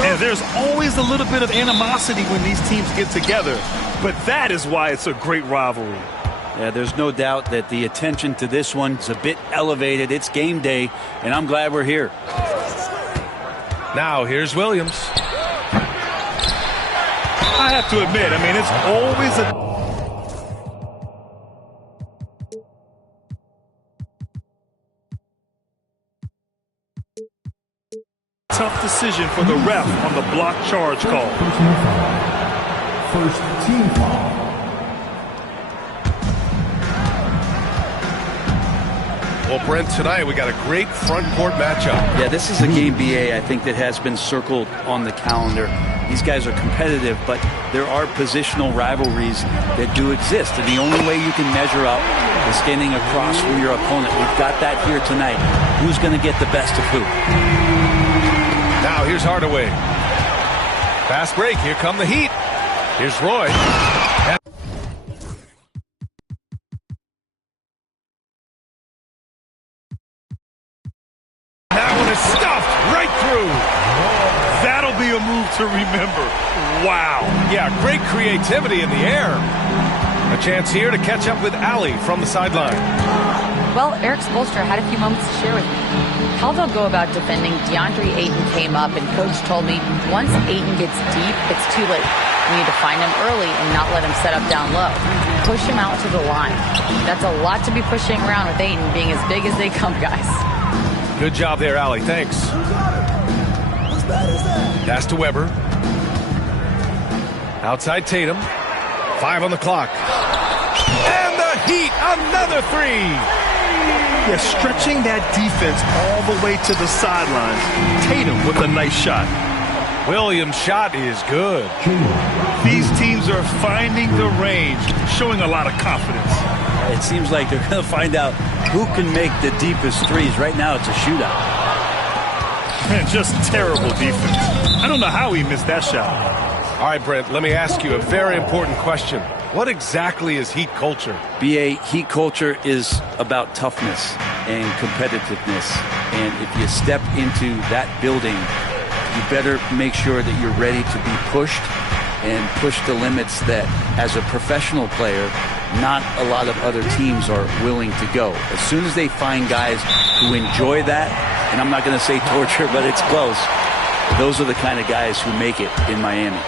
And there's always a little bit of animosity when these teams get together, but that is why it's a great rivalry. Yeah, there's no doubt that the attention to this one's a bit elevated. It's game day, and I'm glad we're here. Now here's Williams. I have to admit, I mean, it's always a tough decision for the ref on the block charge call. First team foul. Well, Brent, tonight we got a great front court matchup. Yeah, this is a game, BA, I think that has been circled on the calendar. These guys are competitive, but there are positional rivalries that do exist. And the only way you can measure up is standing across from your opponent. We've got that here tonight. Who's going to get the best of who? Now here's Hardaway. Fast break. Here come the Heat. Here's Roy. That one is stuffed right through. That'll be a move to remember. Wow. Yeah, great creativity in the air. A chance here to catch up with Allie from the sideline. Well, Eric Spoelstra had a few moments to share with me. How they'll go about defending DeAndre Ayton came up, and Coach told me once Ayton gets deep, it's too late. We need to find him early and not let him set up down low. Push him out to the line. That's a lot to be pushing around with Ayton being as big as they come, guys. Good job there, Allie. Thanks. Pass to Weber. Outside Tatum. 5 on the clock. And the Heat, another three. Yeah, stretching that defense all the way to the sidelines. Tatum with a nice shot. Williams' shot is good. These teams are finding the range, showing a lot of confidence. It seems like they're going to find out who can make the deepest threes. Right now, it's a shootout. Man, just terrible defense. I don't know how he missed that shot. All right, Brent, let me ask you a very important question. What exactly is Heat culture? BA, Heat culture is about toughness and competitiveness. And if you step into that building, you better make sure that you're ready to be pushed and push the limits that, as a professional player, not a lot of other teams are willing to go. As soon as they find guys who enjoy that, and I'm not going to say torture, but it's close, those are the kind of guys who make it in Miami.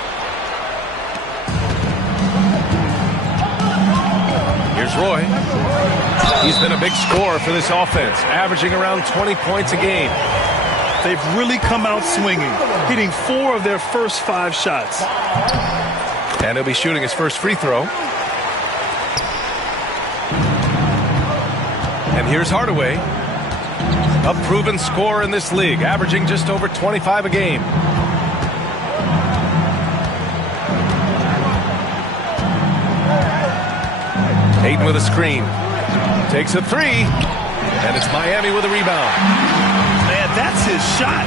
Here's Roy. He's been a big scorer for this offense, averaging around 20 points a game. They've really come out swinging, hitting 4 of their first 5 shots. And he'll be shooting his first free throw. And here's Hardaway, a proven scorer in this league, averaging just over 25 a game. Ayton with a screen. Takes a three. And it's Miami with a rebound. Man, that's his shot.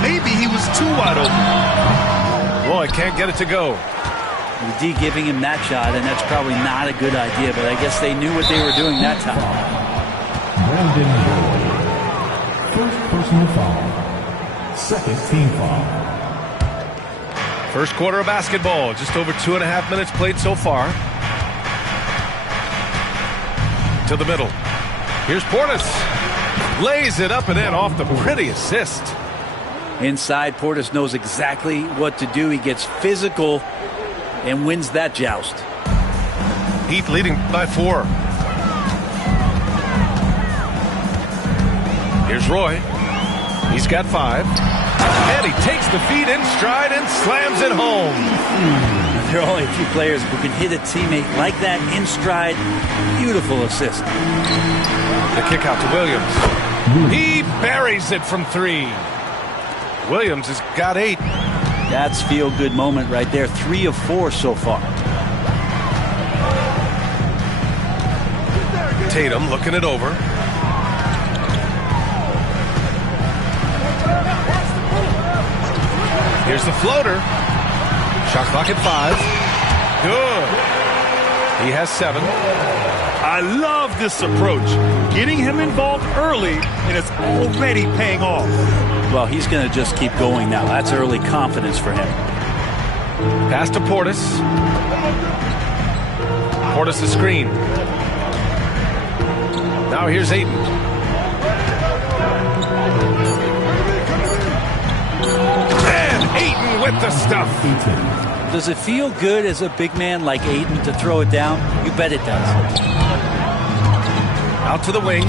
Maybe he was too wide open. Roy can't get it to go. The D giving him that shot, and that's probably not a good idea, but I guess they knew what they were doing that time. Brandon Roy. First personal foul. Second team foul. First quarter of basketball. Just over 2.5 minutes played so far. To the middle. Here's Portis. Lays it up and in off the pretty assist. Inside, Portis knows exactly what to do. He gets physical and wins that joust. Heat leading by 4. Here's Roy. He's got 5. And he takes the feed in stride and slams it home. There are only a few players who can hit a teammate like that in stride. Beautiful assist. The kick out to Williams. He buries it from 3. Williams has got 8. That's feel-good moment right there. 3 of 4 so far. Tatum looking it over. Here's the floater. Shot clock at 5. Good. He has 7. I love this approach. Getting him involved early, and it's already paying off. Well, he's going to just keep going now. That's early confidence for him. Pass to Portis. Portis' screen. Now here's Ayton. And Ayton with the stuff. Does it feel good as a big man like Ayton to throw it down? You bet it does. Out to the wing.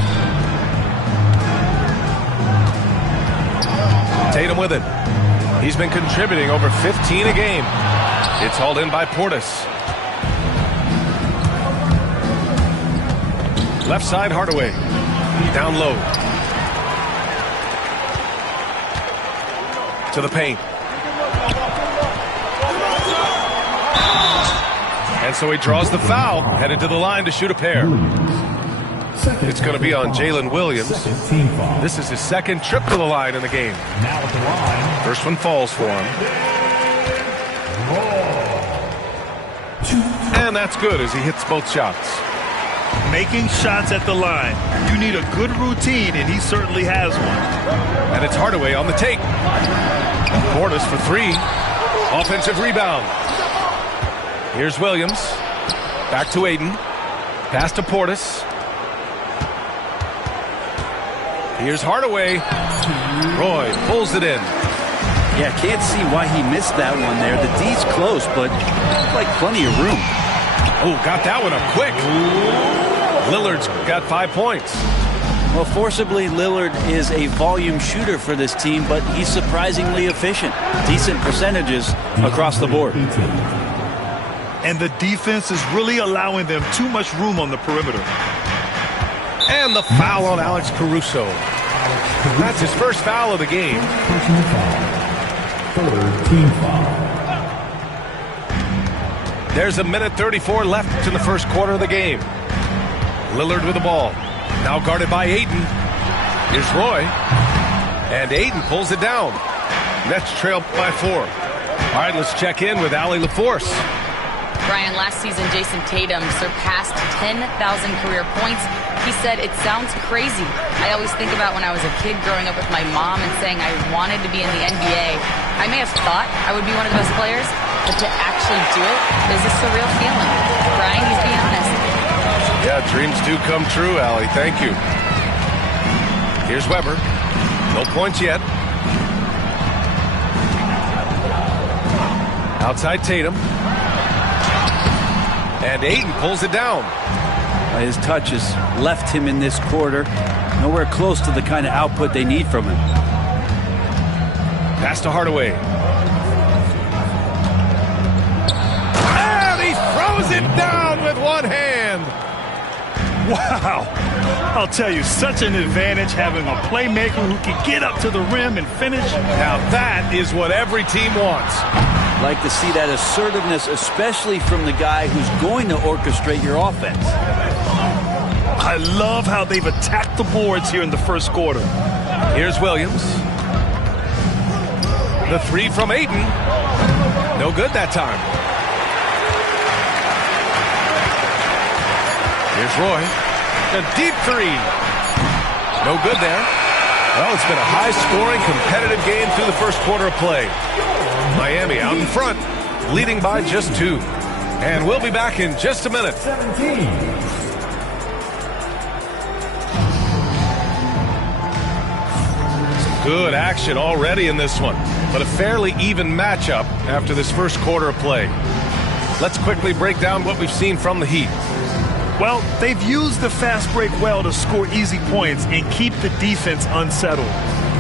Tatum with it. He's been contributing over 15 a game. It's hauled in by Portis. Left side, Hardaway. Down low. To the paint. And so he draws the foul, headed to the line to shoot a pair. It's going to be on Jalen Williams. This is his second trip to the line in the game. Now at the line. First one falls for him. And that's good as he hits both shots. Making shots at the line. You need a good routine, and he certainly has one. And it's Hardaway on the take. Portis for three. Offensive rebound. Here's Williams. Back to Ayton. Pass to Portis. Here's Hardaway. Roy pulls it in. Yeah, can't see why he missed that one there. The D's close, but like plenty of room. Oh, got that one up quick. Lillard's got 5 points. Well, forcibly, Lillard is a volume shooter for this team, but he's surprisingly efficient. Decent percentages across the board. And the defense is really allowing them too much room on the perimeter. And the foul on Alex Caruso. That's his first foul of the game. Personal foul. Third team foul. There's a minute 34 left in the first quarter of the game. Lillard with the ball. Now guarded by Ayton. Here's Roy. And Ayton pulls it down. Nets trail by 4. All right, let's check in with Allie LaForce. Brian, last season, Jason Tatum surpassed 10,000 career points. He said, "It sounds crazy. I always think about when I was a kid growing up with my mom and saying I wanted to be in the NBA. I may have thought I would be one of the best players, but to actually do it is a surreal feeling." Brian, he's being honest. Yeah, dreams do come true, Allie. Thank you. Here's Weber. No points yet. Outside Tatum. And Ayton pulls it down. His touch has left him in this quarter. Nowhere close to the kind of output they need from him. Pass to Hardaway. And he throws it down with one hand. Wow. I'll tell you, such an advantage having a playmaker who can get up to the rim and finish. Now that is what every team wants. Like to see that assertiveness, especially from the guy who's going to orchestrate your offense. I love how they've attacked the boards here in the first quarter. Here's Williams. The three from Ayton. No good that time. Here's Roy. A deep three. No good there. Well, it's been a high-scoring, competitive game through the first quarter of play. Miami out in front, leading by just 2. And we'll be back in just a minute. 17. Good action already in this one, but a fairly even matchup after this first quarter of play. Let's quickly break down what we've seen from the Heat. Well, they've used the fast break well to score easy points and keep the defense unsettled.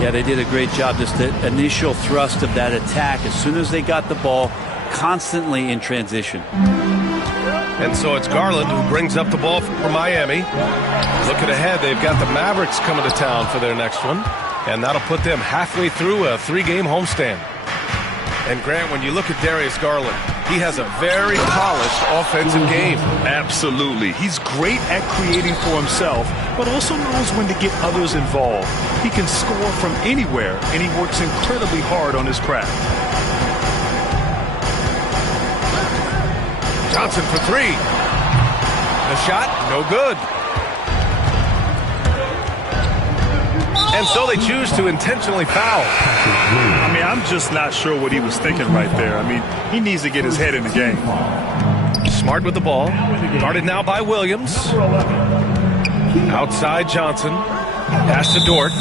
Yeah, they did a great job. Just the initial thrust of that attack, as soon as they got the ball, constantly in transition. And so it's Garland who brings up the ball for Miami. Looking ahead, they've got the Mavericks coming to town for their next one, and that'll put them halfway through a 3-game homestand. And Grant, when you look at Darius Garland, he has a very polished offensive game. Absolutely. He's great at creating for himself, but also knows when to get others involved. He can score from anywhere, and he works incredibly hard on his craft. Johnson for 3. The shot, no good. And so they choose to intentionally foul. I mean, I'm just not sure what he was thinking right there. I mean, he needs to get his head in the game. Smart with the ball. Guarded now by Williams. Outside Johnson. Pass to Dort.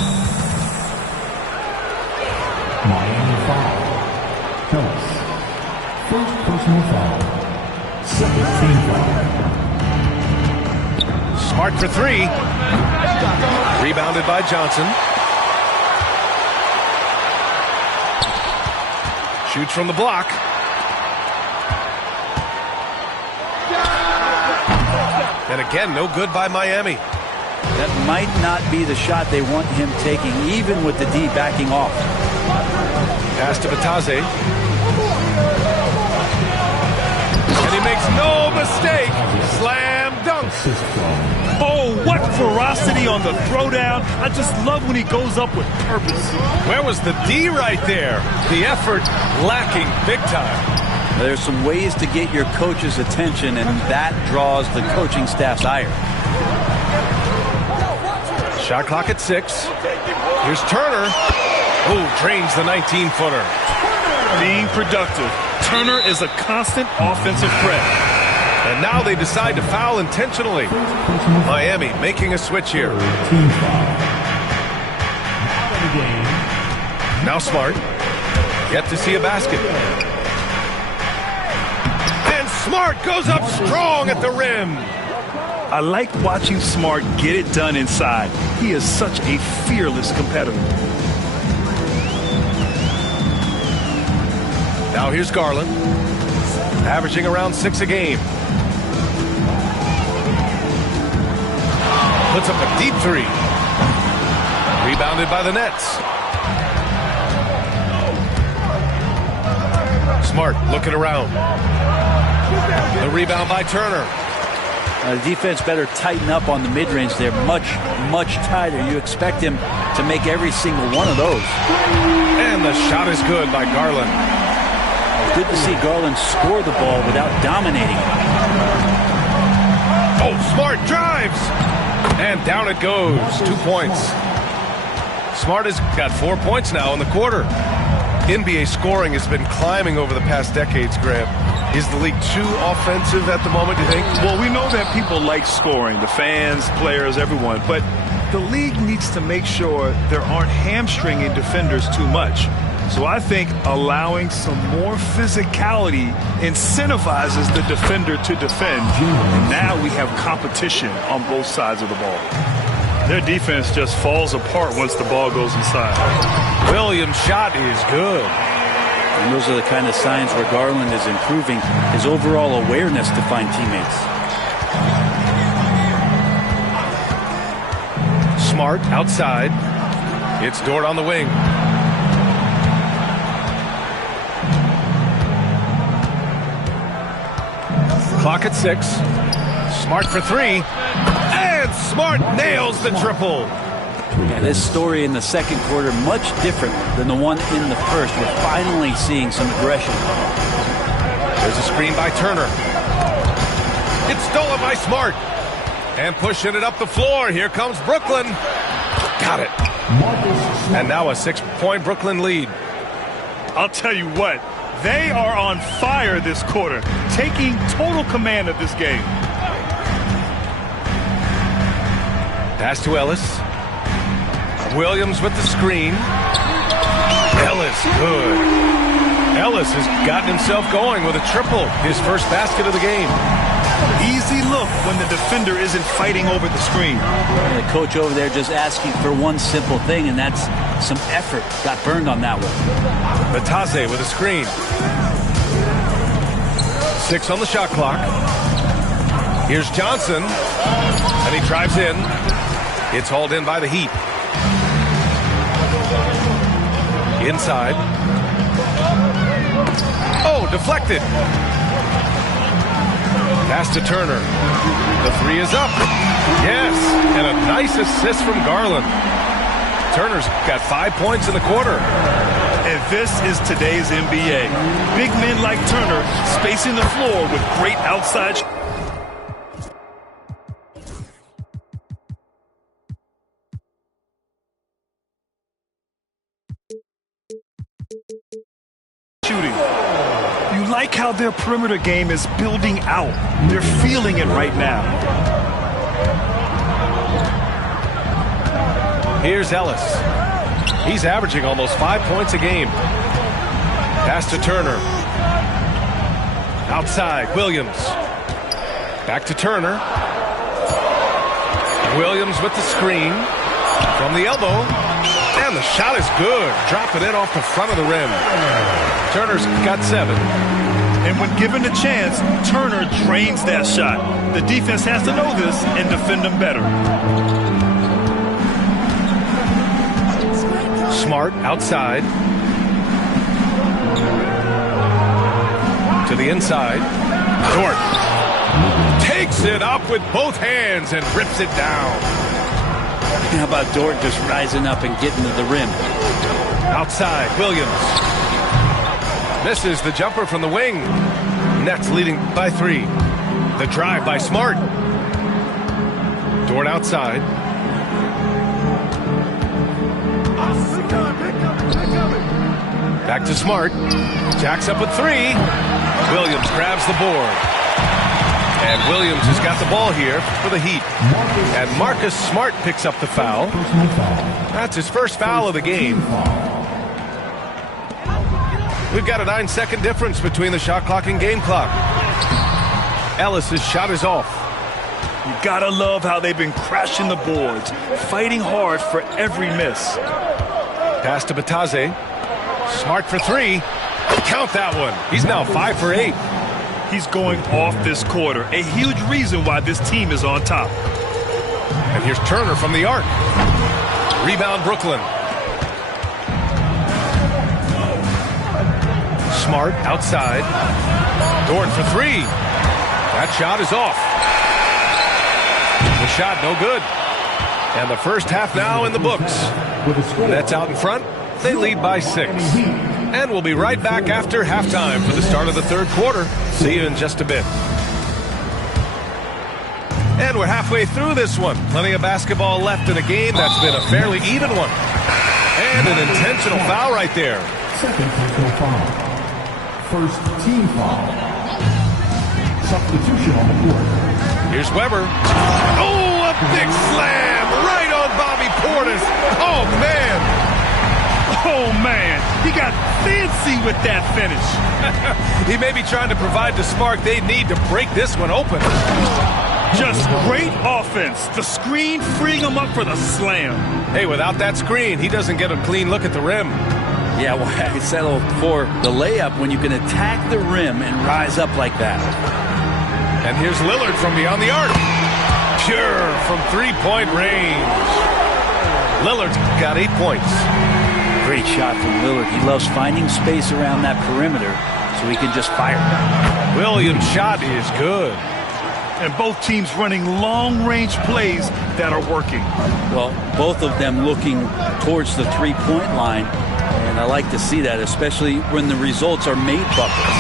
Miami foul. Ellis. First personal foul. Second team foul. Smart for three. Rebounded by Johnson. Shoots from the block. And again, no good by Miami. That might not be the shot they want him taking, even with the D backing off. Pass to Batase. And he makes no mistake. Slam dunk. Oh, what ferocity on the throwdown. I just love when he goes up with purpose. Where was the D right there? The effort lacking big time. There's some ways to get your coach's attention, and that draws the coaching staff's ire. Shot clock at 6. Here's Turner. Who drains the 19-footer. Being productive. Turner is a constant offensive threat. And now they decide to foul intentionally. Miami making a switch here. Team foul. Now Smart. Yet to see a basket. And Smart goes up strong at the rim. I like watching Smart get it done inside. He is such a fearless competitor. Now here's Garland. Averaging around 6 a game. Puts up a deep three. Rebounded by the Nets. Smart looking around. The rebound by Turner. The defense better tighten up on the mid-range. They're much, much tighter. You expect him to make every single one of those. And the shot is good by Garland. Good to see Garland score the ball without dominating. Oh, Smart drives. And down it goes. 2 points. Smart has got 4 points now in the quarter. NBA scoring has been climbing over the past decades, Graham. Is the league too offensive at the moment, do you think? Well, we know that people like scoring, the fans, players, everyone, but the league needs to make sure there aren't hamstringing defenders too much. So I think allowing some more physicality incentivizes the defender to defend. And now we have competition on both sides of the ball. Their defense just falls apart once the ball goes inside. Williams' shot is good. And those are the kind of signs where Garland is improving his overall awareness to find teammates. Smart outside. It's Dort on the wing. Clock at 6. Smart for 3. And Smart nails the triple. Yeah, this story in the second quarter much different than the one in the first. We're finally seeing some aggression. There's a screen by Turner. It's stolen by Smart. And pushing it up the floor. Here comes Brooklyn. Got it. And now a 6-point Brooklyn lead. I'll tell you what, they are on fire this quarter, taking total command of this game. Pass to Ellis. Williams with the screen. Ellis, good. Ellis has gotten himself going with a triple, his first basket of the game. Easy look when the defender isn't fighting over the screen. And the coach over there just asking for one simple thing, and that's some effort. Got burned on that one. Batase with a screen. 6 on the shot clock. Here's Johnson. And he drives in. It's hauled in by the Heat. Inside. Oh, deflected. Pass to Turner. The 3 is up. Yes, and a nice assist from Garland. Turner's got 5 points in the quarter. And this is today's NBA. Big men like Turner spacing the floor with great outside. like how their perimeter game is building out. They're feeling it right now. Here's Ellis. He's averaging almost 5 points a game. Pass to Turner. Outside, Williams. Back to Turner. Williams with the screen. From the elbow. And the shot is good. Dropping it off the front of the rim. Turner's got 7. And when given a chance, Turner drains that shot. The defense has to know this and defend them better. Smart outside. To the inside. Dort takes it up with both hands and rips it down. How about Dort just rising up and getting to the rim? Outside, Williams. Misses the jumper from the wing. Nets leading by 3. The drive by Smart. Dort outside. Back to Smart. Jacks up with 3. Williams grabs the board. And Williams has got the ball here for the Heat. And Marcus Smart picks up the foul. That's his first foul of the game. We've got a 9-second difference between the shot clock and game clock. Ellis's shot is off. You gotta love how they've been crashing the boards, fighting hard for every miss. Pass to Batase. Smart for 3. Count that one. He's now 5 for 8. He's going off this quarter. A huge reason why this team is on top. And here's Turner from the arc. Rebound Brooklyn. Smart outside. Dort for 3. That shot is off. The shot no good. And the first half now in the books. Nets out in front. They lead by 6. And we'll be right back after halftime for the start of the third quarter. See you in just a bit. And we're halfway through this one. Plenty of basketball left in a game that's been a fairly even one. And an intentional foul right there. Second personal foul. First team foul. Substitution on the court. Here's Weber. Oh, a big slam right on Bobby Portis. Oh, man. Oh, man, he got fancy with that finish. He may be trying to provide the spark they need to break this one open. Just great offense. The screen freeing him up for the slam. Hey, without that screen, he doesn't get a clean look at the rim. Yeah, well, I settle for the layup when you can attack the rim and rise up like that. And here's Lillard from beyond the arc. Pure from three-point range. Lillard's got 8 points. Great shot from Lillard. He loves finding space around that perimeter so he can just fire. Williams' shot is good. And both teams running long-range plays that are working. Well, both of them looking towards the three-point line. And I like to see that, especially when the results are made buckets.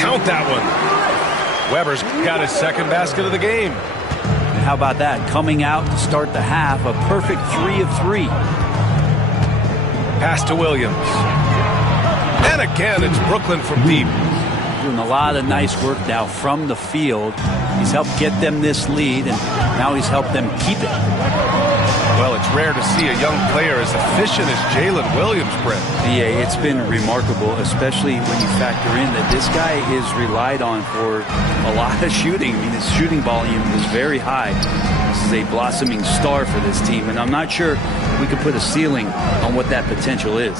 Count that one. Weber's got his second basket of the game. And how about that? Coming out to start the half, a perfect 3 of 3. Pass to Williams. And again, it's Brooklyn from deep. Doing a lot of nice work now from the field. He's helped get them this lead, and now he's helped them keep it. Well, it's rare to see a young player as efficient as Jalen Williams, Brent. Yeah, it's been remarkable, especially when you factor in that this guy is relied on for a lot of shooting. I mean, his shooting volume is very high. This is a blossoming star for this team, and I'm not sure we could put a ceiling on what that potential is.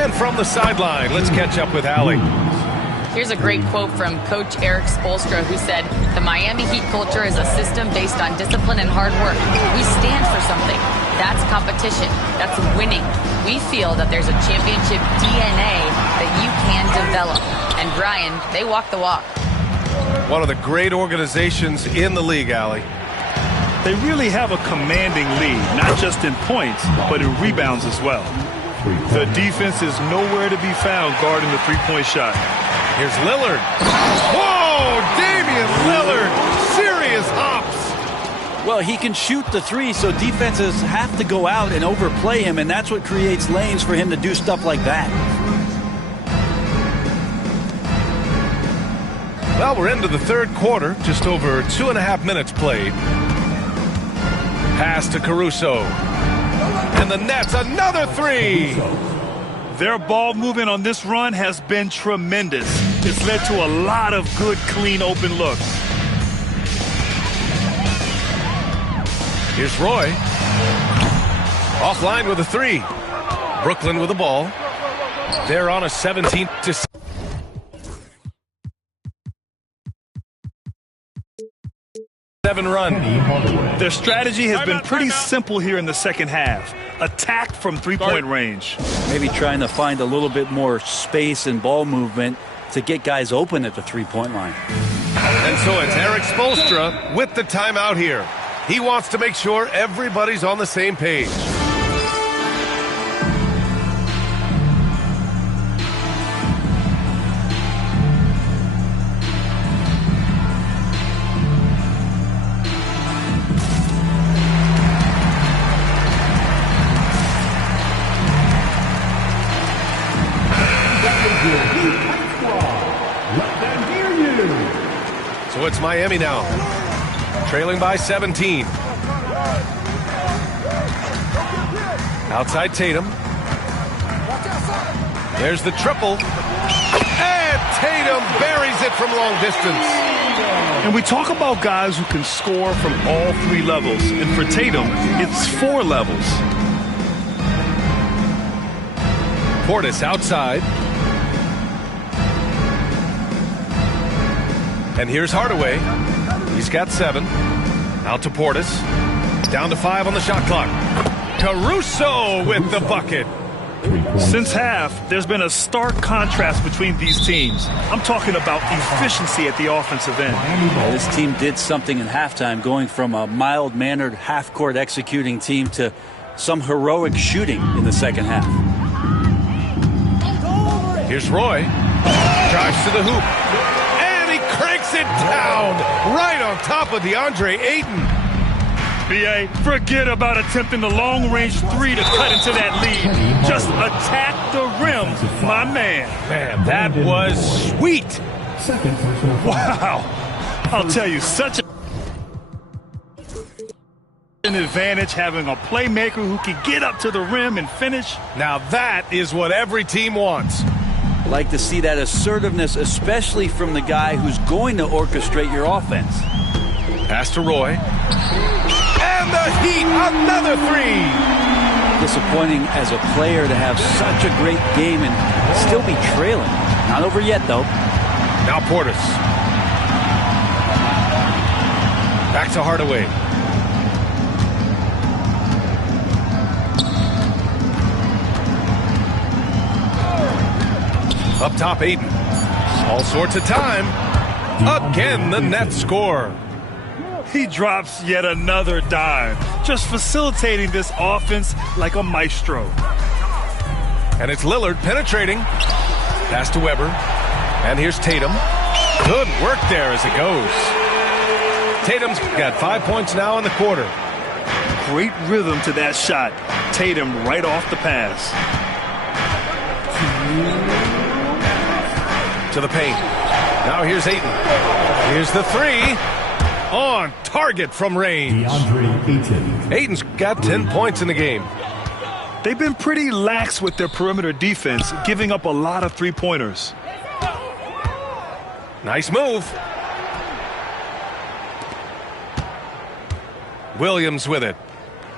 And from the sideline, let's catch up with Allie. Here's a great quote from Coach Erik Spoelstra, who said, "The Miami Heat culture is a system based on discipline and hard work. We stand for something. That's competition. That's winning. We feel that there's a championship DNA that you can develop." And Brian, they walk the walk. One of the great organizations in the league, Allie. They really have a commanding lead, not just in points, but in rebounds as well. The defense is nowhere to be found guarding the three-point shot. Here's Lillard. Whoa, Damian Lillard. Serious hops. Well, he can shoot the three, so defenses have to go out and overplay him, and that's what creates lanes for him to do stuff like that. Well, we're into the third quarter, just over 2.5 minutes played. Pass to Caruso. And the Nets, another three. Their ball movement on this run has been tremendous. It's led to a lot of good, clean, open looks. Here's Roy. Offline with a three. Brooklyn with the ball. They're on a 17-7 run. Their strategy has been pretty simple here in the second half. Attack from three-point range. Maybe trying to find a little bit more space and ball movement to get guys open at the three-point line. And so it's Erik Spoelstra with the timeout here. He wants to make sure everybody's on the same page. So it's Miami now, trailing by 17. Outside Tatum. There's the triple. And Tatum buries it from long distance. And we talk about guys who can score from all three levels. And for Tatum, it's 4 levels. Portis outside. And here's Hardaway. He's got 7. Out to Portis. Down to 5 on the shot clock. Caruso with the bucket. Since half, there's been a stark contrast between these teams. I'm talking about efficiency at the offensive end. Well, this team did something in halftime, going from a mild-mannered half-court executing team to some heroic shooting in the second half. Here's Roy. Drives to the hoop. Cranks it down right on top of DeAndre Ayton. B.A., forget about attempting the long-range 3 to cut into that lead. Just attack the rim, my man. Man, that was sweet. Wow. I'll tell you, such an advantage having a playmaker who can get up to the rim and finish. Now that is what every team wants. Like to see that assertiveness, especially from the guy who's going to orchestrate your offense. Pass to Roy. And the Heat, another three. Disappointing as a player to have such a great game and still be trailing. Not over yet, though. Now Portis. Back to Hardaway. Up top, Ayton. All sorts of time. Again, the Nets score. He drops yet another dime, just facilitating this offense like a maestro. And it's Lillard penetrating. Pass to Weber. And here's Tatum. Good work there as it goes. Tatum's got 5 points now in the quarter. Great rhythm to that shot. Tatum right off the pass. To the paint. Now here's Ayton. Here's the three. On target from range. Ayton's got 10 points in the game. They've been pretty lax with their perimeter defense, giving up a lot of three-pointers. Nice move. Williams with it.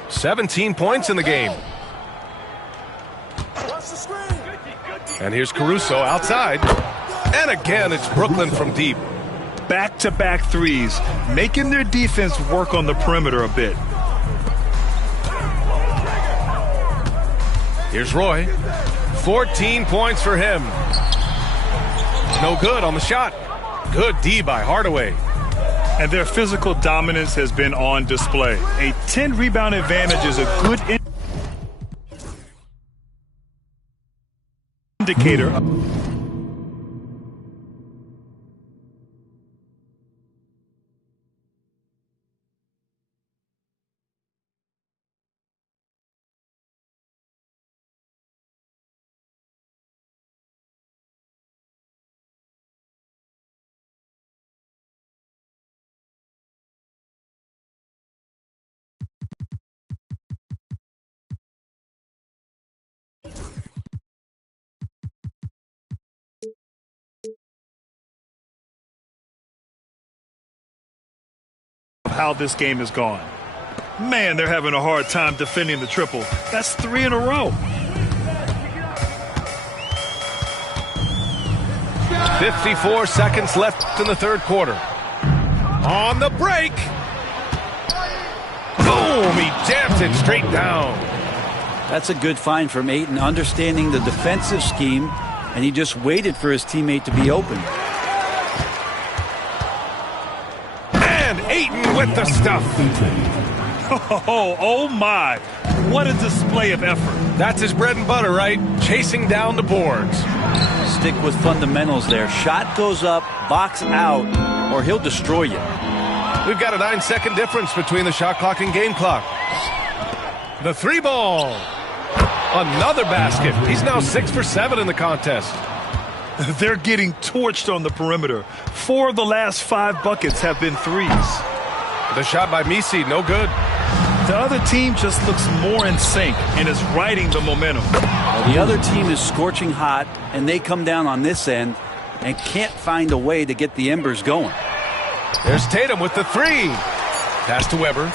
17 points in the game. And here's Caruso outside. And again, it's Brooklyn from deep. Back-to-back threes, making their defense work on the perimeter a bit. Here's Roy. 14 points for him. No good on the shot. Good D by Hardaway. And their physical dominance has been on display. A 10-rebound advantage is a good indicator. how this game has gone. Man, they're having a hard time defending the triple. That's 3 in a row. 54 seconds left in the third quarter. On the break. Boom, he jams it straight down. That's a good find from Ayton, understanding the defensive scheme, and he just waited for his teammate to be open. And Ayton with the stuff. Oh my. What a display of effort. That's his bread and butter, right? Chasing down the boards. Stick with fundamentals there. Shot goes up, box out, or he'll destroy you. We've got a 9-second difference between the shot clock and game clock. The 3 ball. Another basket. He's now 6 for 7 in the contest. They're getting torched on the perimeter. 4 of the last 5 buckets have been threes. The shot by Misi, no good. The other team just looks more in sync and is riding the momentum. Well, the other team is scorching hot, and they come down on this end and can't find a way to get the embers going. There's Tatum with the 3. Pass to Weber.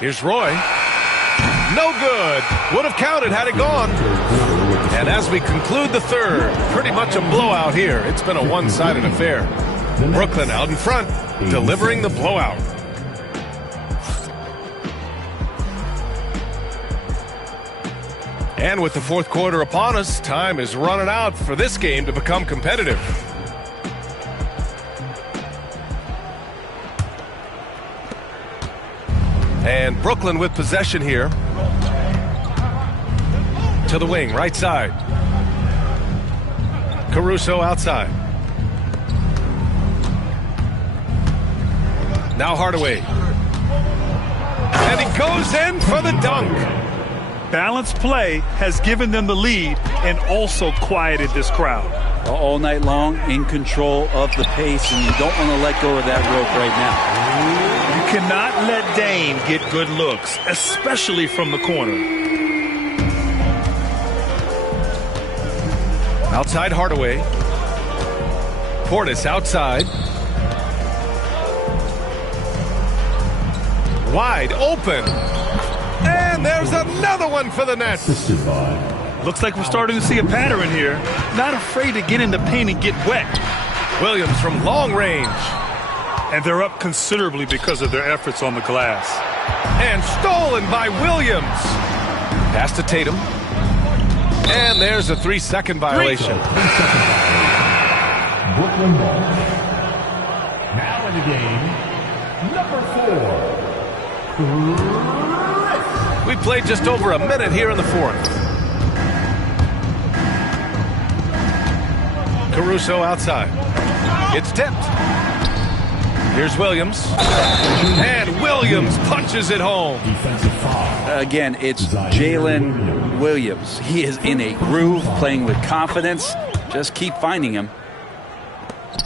Here's Roy. No good. Would have counted had it gone. And as we conclude the third, pretty much a blowout here. It's been a one-sided affair. Brooklyn out in front, delivering the blowout. And with the fourth quarter upon us, time is running out for this game to become competitive. And Brooklyn with possession here. To the wing, right side. Caruso outside. Now Hardaway. And he goes in for the dunk. Balanced play has given them the lead and also quieted this crowd. All night long, in control of the pace, and you don't want to let go of that rope right now. You cannot let Dame get good looks, especially from the corner. Outside Hardaway. Portis outside. Wide open. And there's another one for the Nets. Looks like we're starting to see a pattern here. Not afraid to get in the paint and get wet. Williams from long range. And they're up considerably because of their efforts on the glass. And stolen by Williams. Pass to Tatum. And there's a 3-second violation. Brooklyn ball. Now in the game, number 4. We played just over a minute here in the fourth. Caruso outside. It's tipped. Here's Williams. And Williams punches it home. Again, it's Jalen Williams. He is in a groove, playing with confidence. Just keep finding him.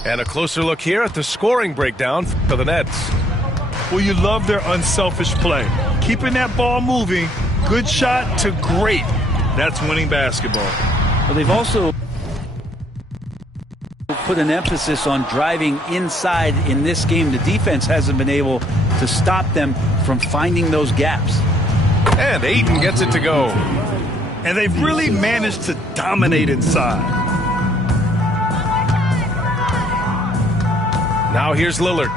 And a closer look here at the scoring breakdown for the Nets. Well, you love their unselfish play. Keeping that ball moving, good shot to great. That's winning basketball. But they've also put an emphasis on driving inside in this game. The defense hasn't been able to stop them from finding those gaps. And Ayton gets it to go. And they've really managed to dominate inside. Now here's Lillard.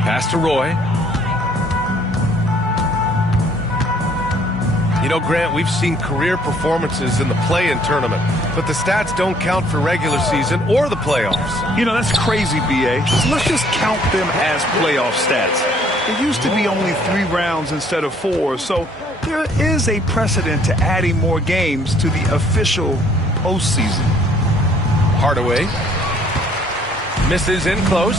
Pass to Roy. You know, Grant, we've seen career performances in the play-in tournament, but the stats don't count for regular season or the playoffs. You know, that's crazy, B.A. So let's just count them as playoff stats. It used to be only 3 rounds instead of 4, so there is a precedent to adding more games to the official postseason. Hardaway misses in close.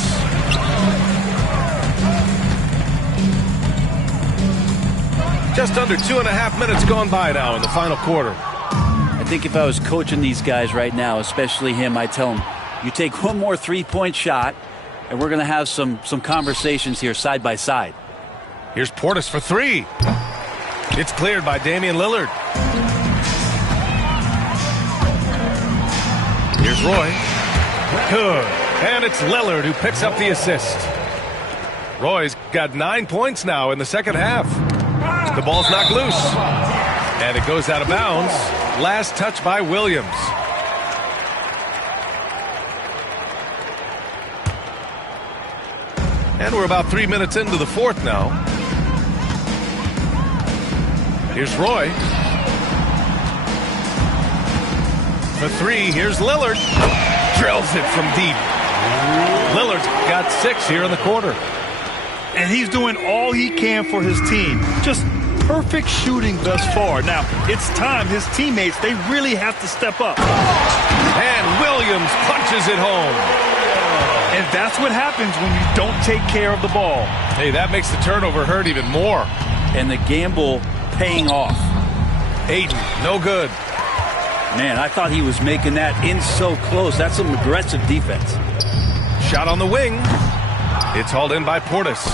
Just under 2.5 minutes gone by now in the final quarter. I think if I was coaching these guys right now, especially him, I'd tell him, you take one more 3-point shot, and we're going to have some conversations here side by side. Here's Portis for 3. It's cleared by Damian Lillard. Here's Roy. Good. And it's Lillard who picks up the assist. Roy's got 9 points now in the second half. The ball's knocked loose. And it goes out of bounds. Last touch by Williams. And we're about 3 minutes into the fourth now. Here's Roy. For three, here's Lillard. Drills it from deep. Lillard's got 6 here in the quarter. And he's doing all he can for his team. Just perfect shooting thus far. Now, it's time his teammates, they really have to step up. And Williams punches it home. And that's what happens when you don't take care of the ball. Hey, that makes the turnover hurt even more. And the gamble paying off. Ayton, no good. Man, I thought he was making that in so close. That's some aggressive defense. Shot on the wing. It's hauled in by Portis.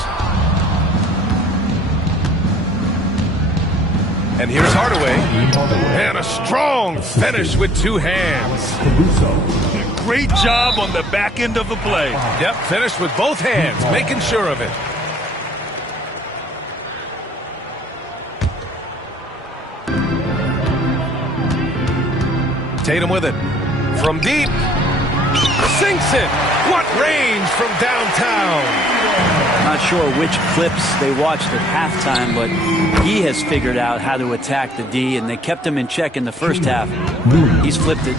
And here's Hardaway. And a strong finish with 2 hands. Great job on the back end of the play. Yep, finished with both hands, making sure of it. Tatum with it. From deep. Sinks it. What range from downtown. Not sure which clips they watched at halftime, but he has figured out how to attack the D, and they kept him in check in the first half. He's flipped it.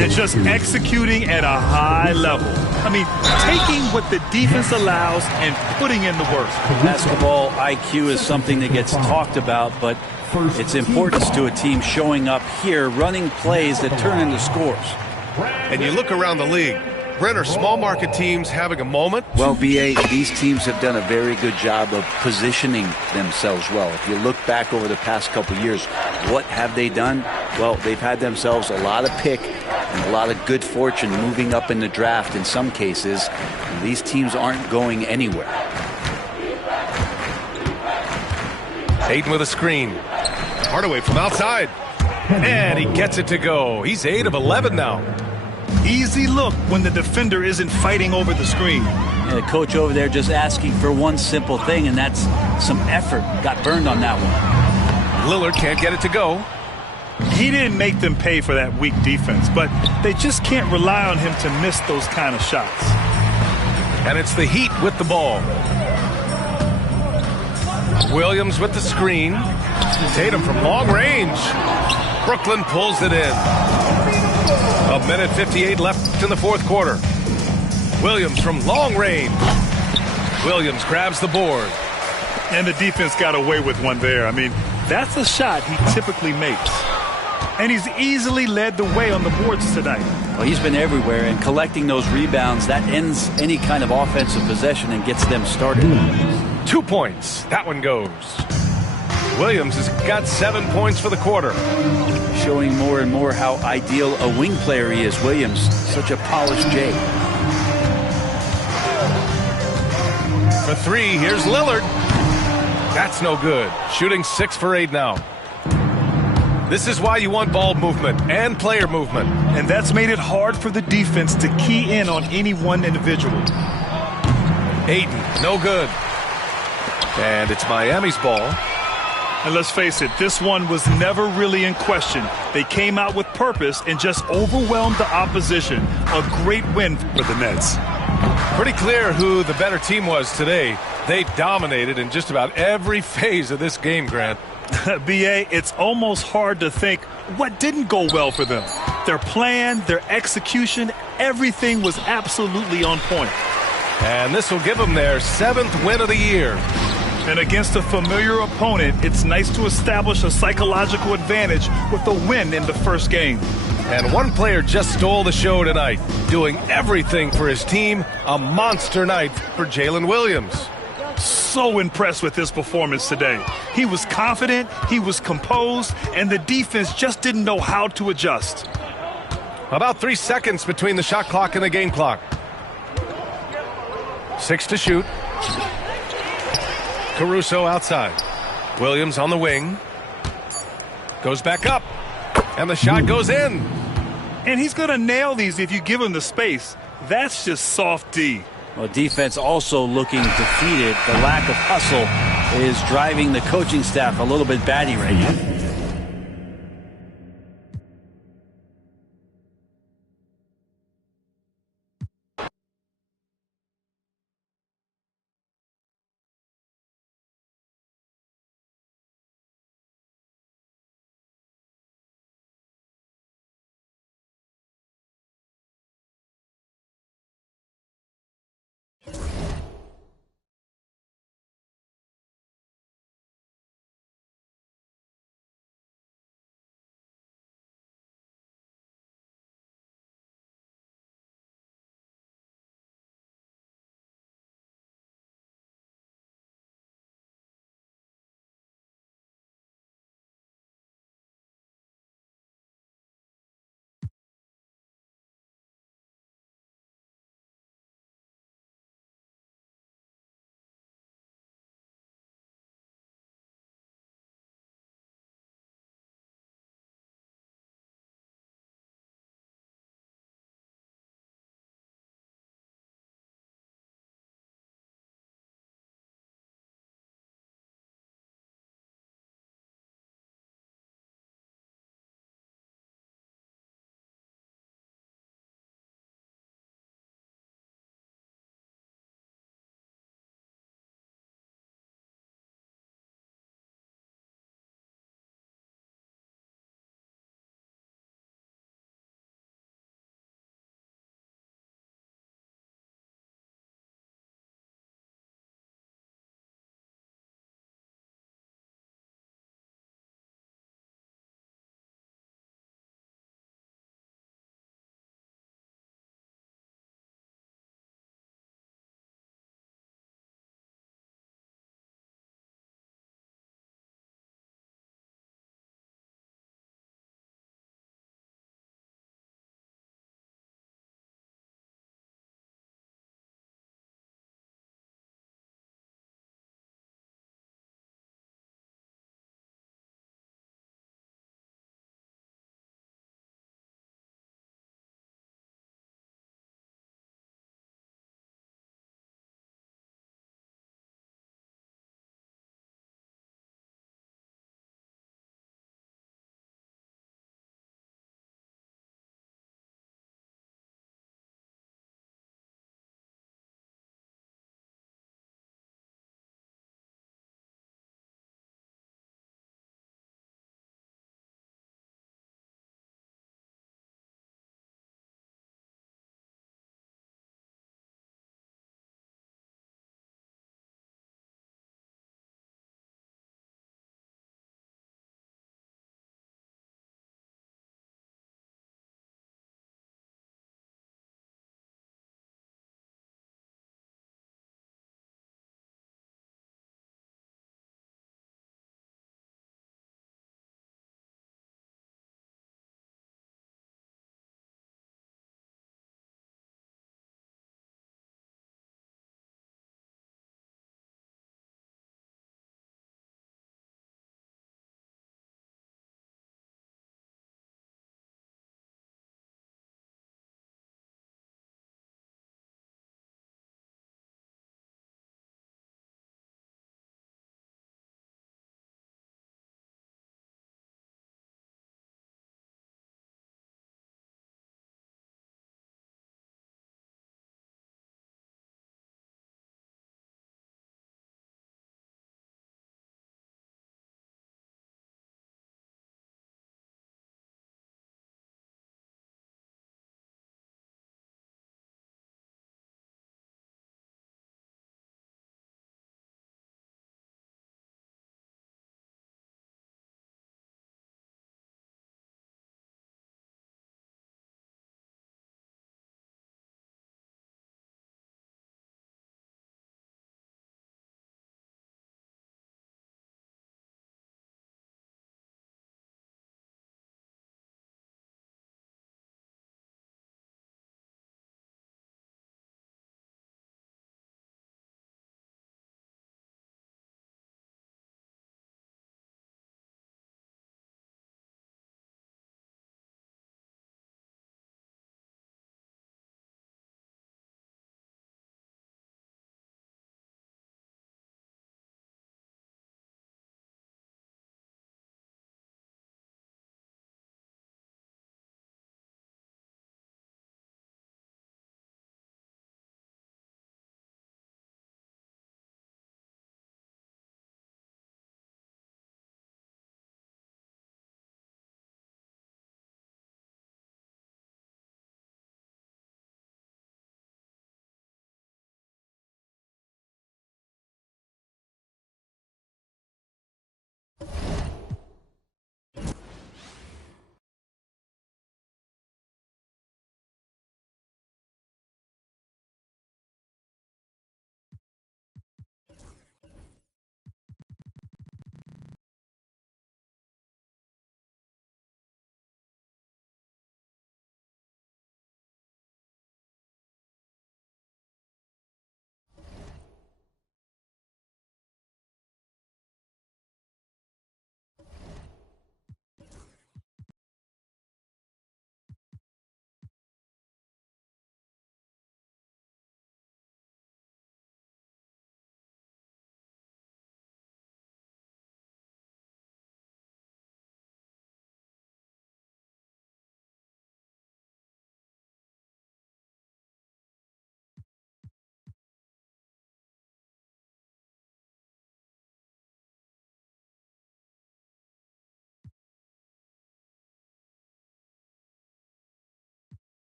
It's just executing at a high level. I mean, taking what the defense allows and putting in the work. Basketball IQ is something that gets talked about, but its importance to a team showing up here, running plays that turn into scores. And you look around the league, Brent, are small market teams having a moment? Well, B.A., these teams have done a very good job of positioning themselves well. If you look back over the past couple of years, what have they done? Well, they've had themselves a lot of pick and a lot of good fortune moving up in the draft in some cases. And these teams aren't going anywhere. Ayton with a screen. Hardaway from outside. And he gets it to go. He's 8 of 11 now. Easy look when the defender isn't fighting over the screen. Yeah, the coach over there just asking for one simple thing, and that's some effort. Got burned on that one. Lillard can't get it to go. He didn't make them pay for that weak defense, but they just can't rely on him to miss those kind of shots. And it's the Heat with the ball. Williams with the screen. Tatum from long range. Brooklyn pulls it in. 1:58 left in the fourth quarter. Williams from long range. Williams grabs the board. And the defense got away with one there. I mean, that's a shot he typically makes. And he's easily led the way on the boards tonight. Well, he's been everywhere, and collecting those rebounds, that ends any kind of offensive possession and gets them started. 2 points. That one goes. Williams has got 7 points for the quarter. Showing more and more how ideal a wing player he is. Williams, such a polished J. For three, here's Lillard. That's no good. Shooting 6 for 8 now. This is why you want ball movement and player movement. And that's made it hard for the defense to key in on any one individual. Ayton, no good. And it's Miami's ball. And let's face it, this one was never really in question. They came out with purpose and just overwhelmed the opposition. A great win for the Nets. Pretty clear who the better team was today. They dominated in just about every phase of this game, Grant. B.A., it's almost hard to think what didn't go well for them. Their plan, their execution, everything was absolutely on point. And this will give them their 7th win of the year. And against a familiar opponent, it's nice to establish a psychological advantage with a win in the first game. And one player just stole the show tonight, doing everything for his team. A monster night for Jalen Williams. So impressed with his performance today. He was confident, he was composed, and the defense just didn't know how to adjust. About 3 seconds between the shot clock and the game clock. 6 to shoot. Caruso outside. Williams on the wing. Goes back up. And the shot goes in. And he's going to nail these if you give him the space. That's just soft D. Well, defense also looking defeated. The lack of hustle is driving the coaching staff a little bit batty right now.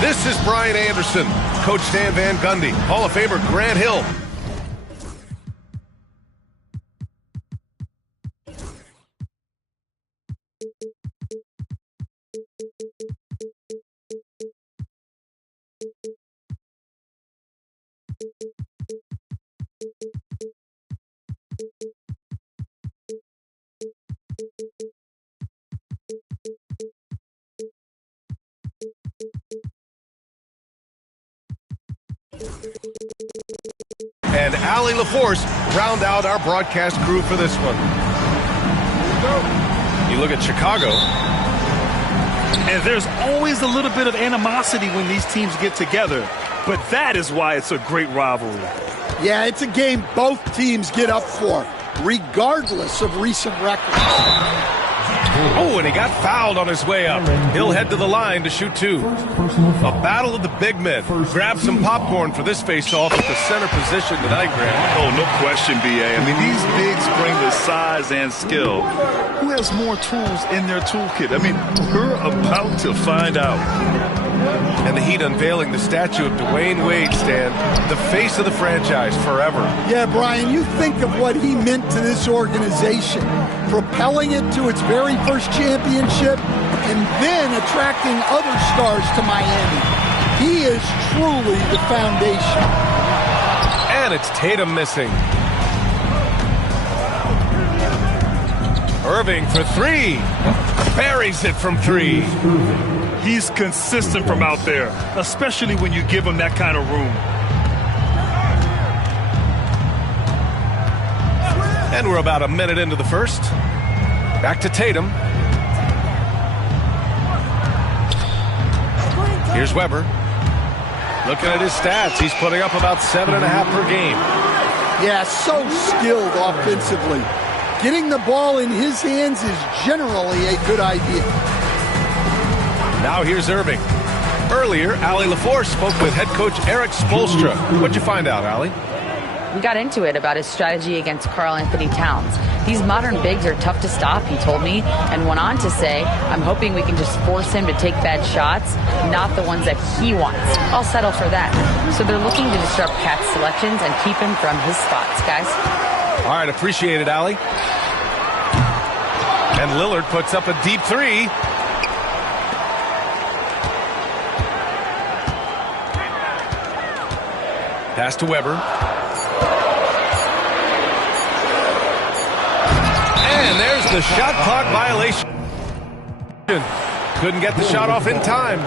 This is Brian Anderson, Coach Stan Van Gundy, Hall of Famer Grant Hill. And Allie LaForce round out our broadcast crew for this one. You look at Chicago. And there's always a little bit of animosity when these teams get together. But that is why it's a great rivalry. Yeah, it's a game both teams get up for, regardless of recent records. Oh, and he got fouled on his way up. He'll head to the line to shoot two. A battle of the big men. Grab some popcorn for this face-off at the center position tonight, Grant. Oh, no question, B.A. I mean, these bigs bring the size and skill. Who has more tools in their toolkit? I mean, we're about to find out. And the Heat unveiling the statue of Dwayne Wade, Stan, the face of the franchise forever. Yeah, Brian, you think of what he meant to this organization, propelling it to its very first championship and then attracting other stars to Miami. He is truly the foundation. And it's Tatum missing. Irving for three. Buries it from three. He's consistent from out there, especially when you give him that kind of room. And we're about a minute into the first. Back to Tatum. Here's Weber. Looking at his stats, he's putting up about 7.5 per game. Yeah, so skilled offensively. Getting the ball in his hands is generally a good idea. Now here's Irving. Earlier, Allie LaForce spoke with head coach Erik Spoelstra. What'd you find out, Allie? We got into it about his strategy against Karl Anthony Towns. These modern bigs are tough to stop, he told me, and went on to say, I'm hoping we can just force him to take bad shots, not the ones that he wants. I'll settle for that. So they're looking to disrupt Cat's selections and keep him from his spots, guys. All right, appreciate it, Allie. And Lillard puts up a deep three. Pass to Weber. And there's the shot clock violation. Couldn't get the shot off in time.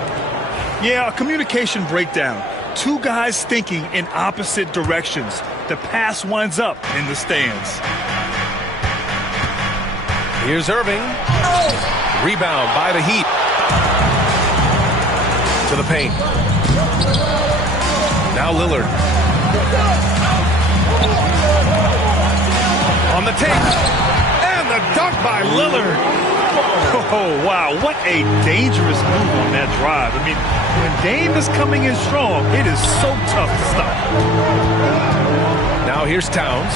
Yeah, a communication breakdown. Two guys thinking in opposite directions. The pass winds up in the stands. Here's Irving. Rebound by the Heat. To the paint. Now Lillard. On the tape. And the dunk by Lillard. Oh, wow. What a dangerous move on that drive. I mean, when Dame is coming in strong, it is so tough to stop. Now here's Towns.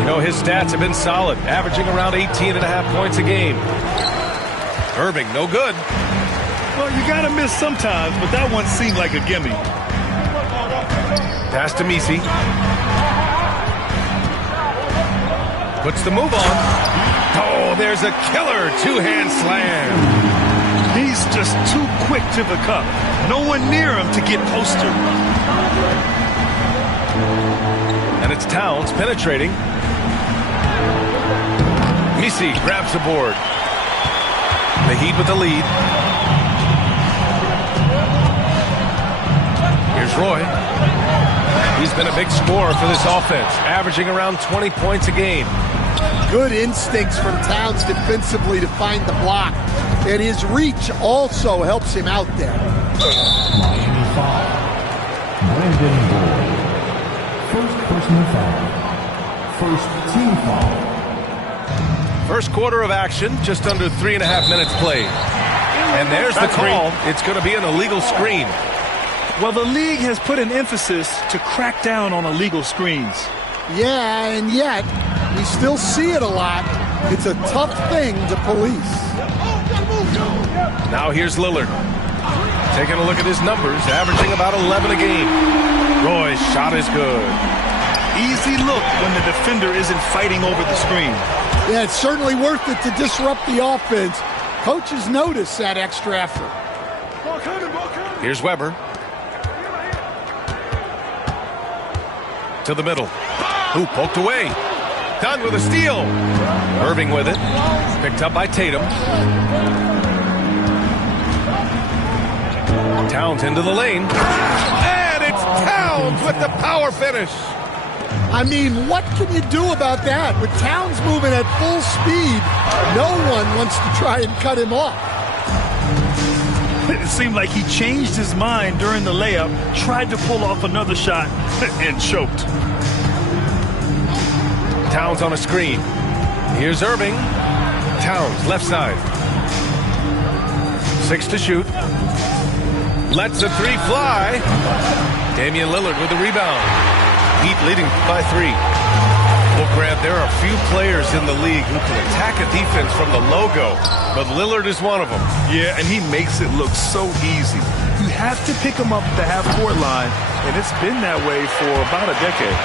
You know, his stats have been solid, averaging around 18.5 points a game. Irving, no good. Well, you got to miss sometimes, but that one seemed like a gimme. Pass to Messi. Puts the move on. Oh, there's a killer two-hand slam. He's just too quick to the cup. No one near him to get postered. And it's Towns penetrating. Messi grabs the board. The Heat with the lead. Here's Roy. He's been a big scorer for this offense, averaging around 20 points a game. Good instincts from Towns defensively to find the block. And his reach also helps him out there. Miami foul. Brandon Boyd. First personal foul. First team foul. First quarter of action, just under 3.5 minutes played. And there's the call. It's going to be an illegal screen. Well, the league has put an emphasis to crack down on illegal screens. Yeah, and yet, we still see it a lot. It's a tough thing to police. Now here's Lillard. Taking a look at his numbers, averaging about 11 a game. Roy's shot is good. Easy look when the defender isn't fighting over the screen. Yeah, it's certainly worth it to disrupt the offense. Coaches notice that extra effort. Here's Weber. To the middle. Who poked away. Done with a steal. Irving with it. Picked up by Tatum. Towns into the lane. And it's Towns with the power finish. I mean, what can you do about that? With Towns moving at full speed, no one wants to try and cut him off. It seemed like he changed his mind during the layup, tried to pull off another shot, and choked. Towns on a screen. Here's Irving. Towns, left side. 6 to shoot. Lets a three fly. Damian Lillard with the rebound. Heat leading by 3. Well, Grant, there are a few players in the league who can attack a defense from the logo, but Lillard is one of them. Yeah, and he makes it look so easy. You have to pick him up at the half-court line, and it's been that way for about a decade.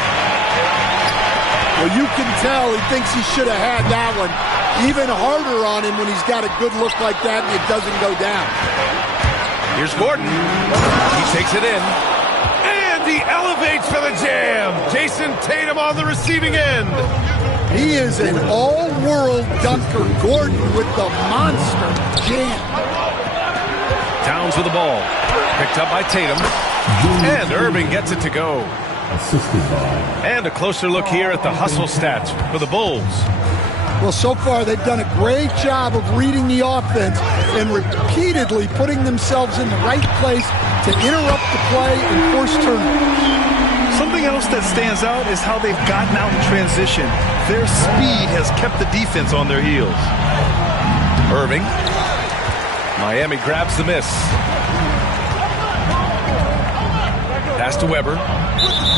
Well, you can tell he thinks he should have had that one. Even harder on him when he's got a good look like that and it doesn't go down. Here's Gordon. He takes it in. And he elevates for the jam. Jason Tatum on the receiving end. He is an all-world dunker. Gordon with the monster jam. Towns with the ball. Picked up by Tatum. And Irving gets it to go. Assisted by. And a closer look here at the hustle stats for the Bulls. Well, so far they've done a great job of reading the offense and repeatedly putting themselves in the right place to interrupt the play and force turnovers. Something else that stands out is how they've gotten out in transition. Their speed has kept the defense on their heels. Irving. Miami grabs the miss. Pass to Weber.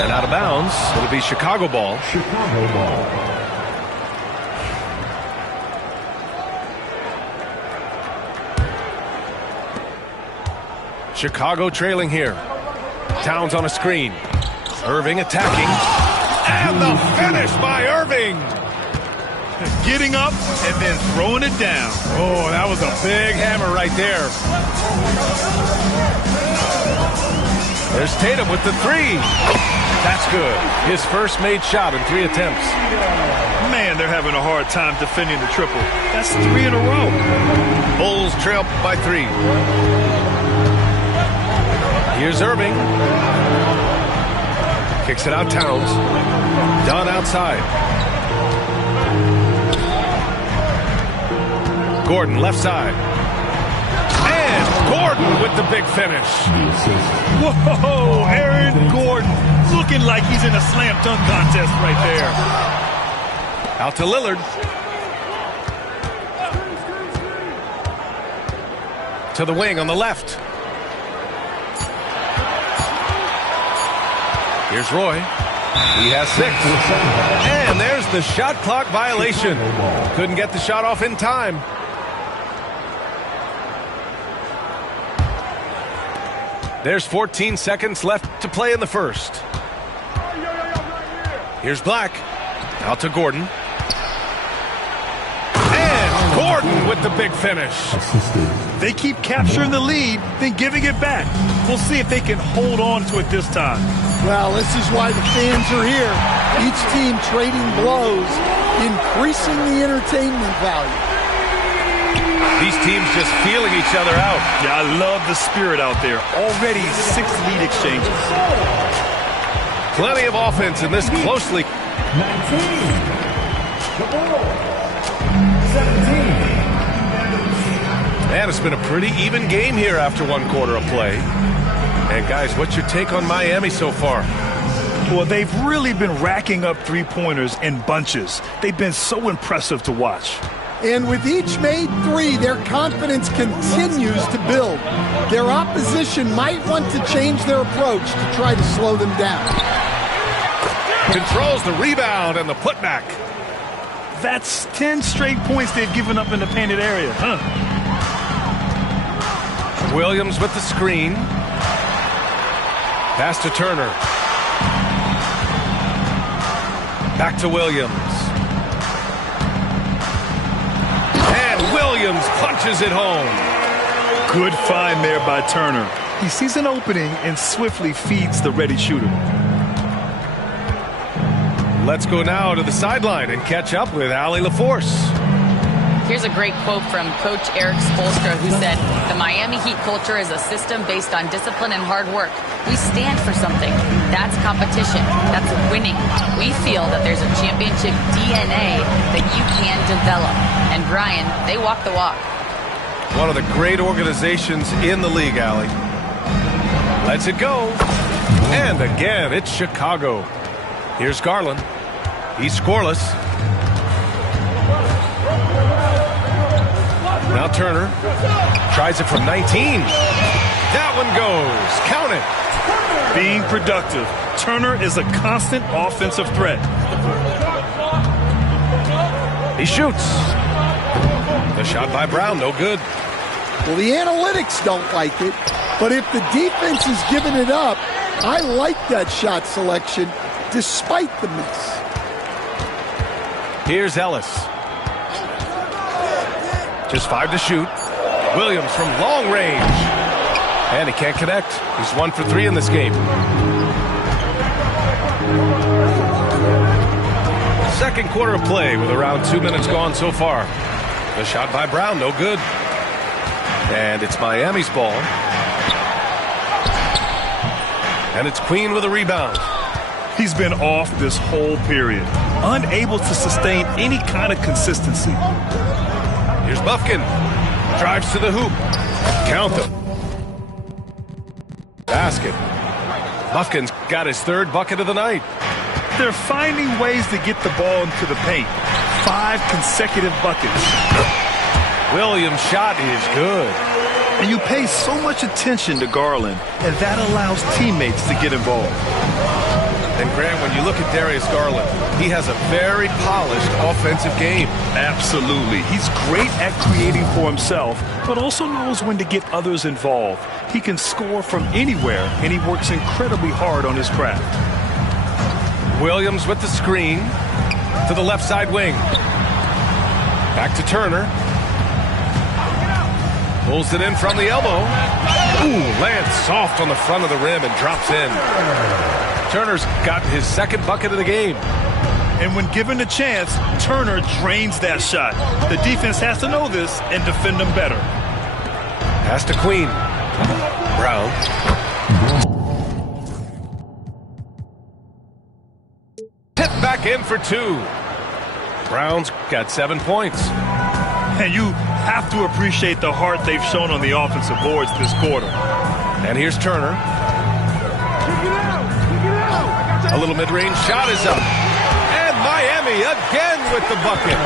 And out of bounds. It'll be Chicago ball. Chicago ball. Chicago trailing here. Towns on a screen. Irving attacking. And the finish by Irving. Getting up and then throwing it down. Oh, that was a big hammer right there. There's Tatum with the 3. That's good. His first made shot in 3 attempts. Man, they're having a hard time defending the triple. That's 3 in a row. Bulls trail by 3. Here's Irving. Kicks it out Towns. Dunn outside. Gordon left side. And Gordon with the big finish. Whoa, Aaron Gordon looking like he's in a slam dunk contest right there. Out to Lillard. To the wing on the left. Here's Roy. He has 6. And there's the shot clock violation. Couldn't get the shot off in time. There's 14 seconds left to play in the first. Here's Black. Out to Gordon. And Gordon with the big finish. They keep capturing the lead, then giving it back. We'll see if they can hold on to it this time. Well, this is why the fans are here. Each team trading blows, increasing the entertainment value. These teams just feeling each other out. Yeah, I love the spirit out there. Already 6 lead exchanges. Plenty of offense in this closely. 19. The Bulls. 17. Man, it's been a pretty even game here after 1 quarter of play. And guys, what's your take on Miami so far? Well, they've really been racking up three-pointers in bunches. They've been so impressive to watch. And with each made 3, their confidence continues to build. Their opposition might want to change their approach to try to slow them down. Controls the rebound and the putback. That's 10 straight points they've given up in the painted area, huh? Williams with the screen. Pass to Turner. Back to Williams. And Williams punches it home. Good find there by Turner. He sees an opening and swiftly feeds the ready shooter. Let's go now to the sideline and catch up with Allie LaForce. Here's a great quote from Coach Eric Spoelstra, who said, "The Miami Heat culture is a system based on discipline and hard work. We stand for something. That's competition. That's winning. We feel that there's a championship DNA that you can develop." And Brian, they walk the walk. One of the great organizations in the league, Allie. Lets it go. And again, it's Chicago. Here's Garland. He's scoreless. Now Turner tries it from 19. That one goes. Count it. Being productive. Turner is a constant offensive threat. He shoots. The shot by Brown, no good. Well, the analytics don't like it, but if the defense is giving it up, I like that shot selection despite the miss. Here's Ellis. Just 5 to shoot. Williams from long range. And he can't connect. He's 1 for 3 in this game. Second quarter of play with around 2 minutes gone so far. The shot by Brown, no good. And it's Miami's ball. And it's Queen with a rebound. He's been off this whole period, unable to sustain any kind of consistency. Here's Bufkin. Drives to the hoop. Count them. Basket. Bufkin's got his 3rd bucket of the night. They're finding ways to get the ball into the paint. 5 consecutive buckets. Williams' shot is good. And you pay so much attention to Garland, and that allows teammates to get involved. And Grant, when you look at Darius Garland, he has a very polished offensive game. Absolutely. He's great at creating for himself, but also knows when to get others involved. He can score from anywhere, and he works incredibly hard on his craft. Williams with the screen to the left side wing. Back to Turner. Pulls it in from the elbow. Ooh, lands soft on the front of the rim and drops in. Turner's gotten his 2nd bucket of the game. And when given the chance, Turner drains that shot. The defense has to know this and defend them better. Pass to Queen. Brown. Hit back in for 2. Brown's got 7 points. And you have to appreciate the heart they've shown on the offensive boards this quarter. And here's Turner. A little mid-range shot is up. And Miami again with the bucket.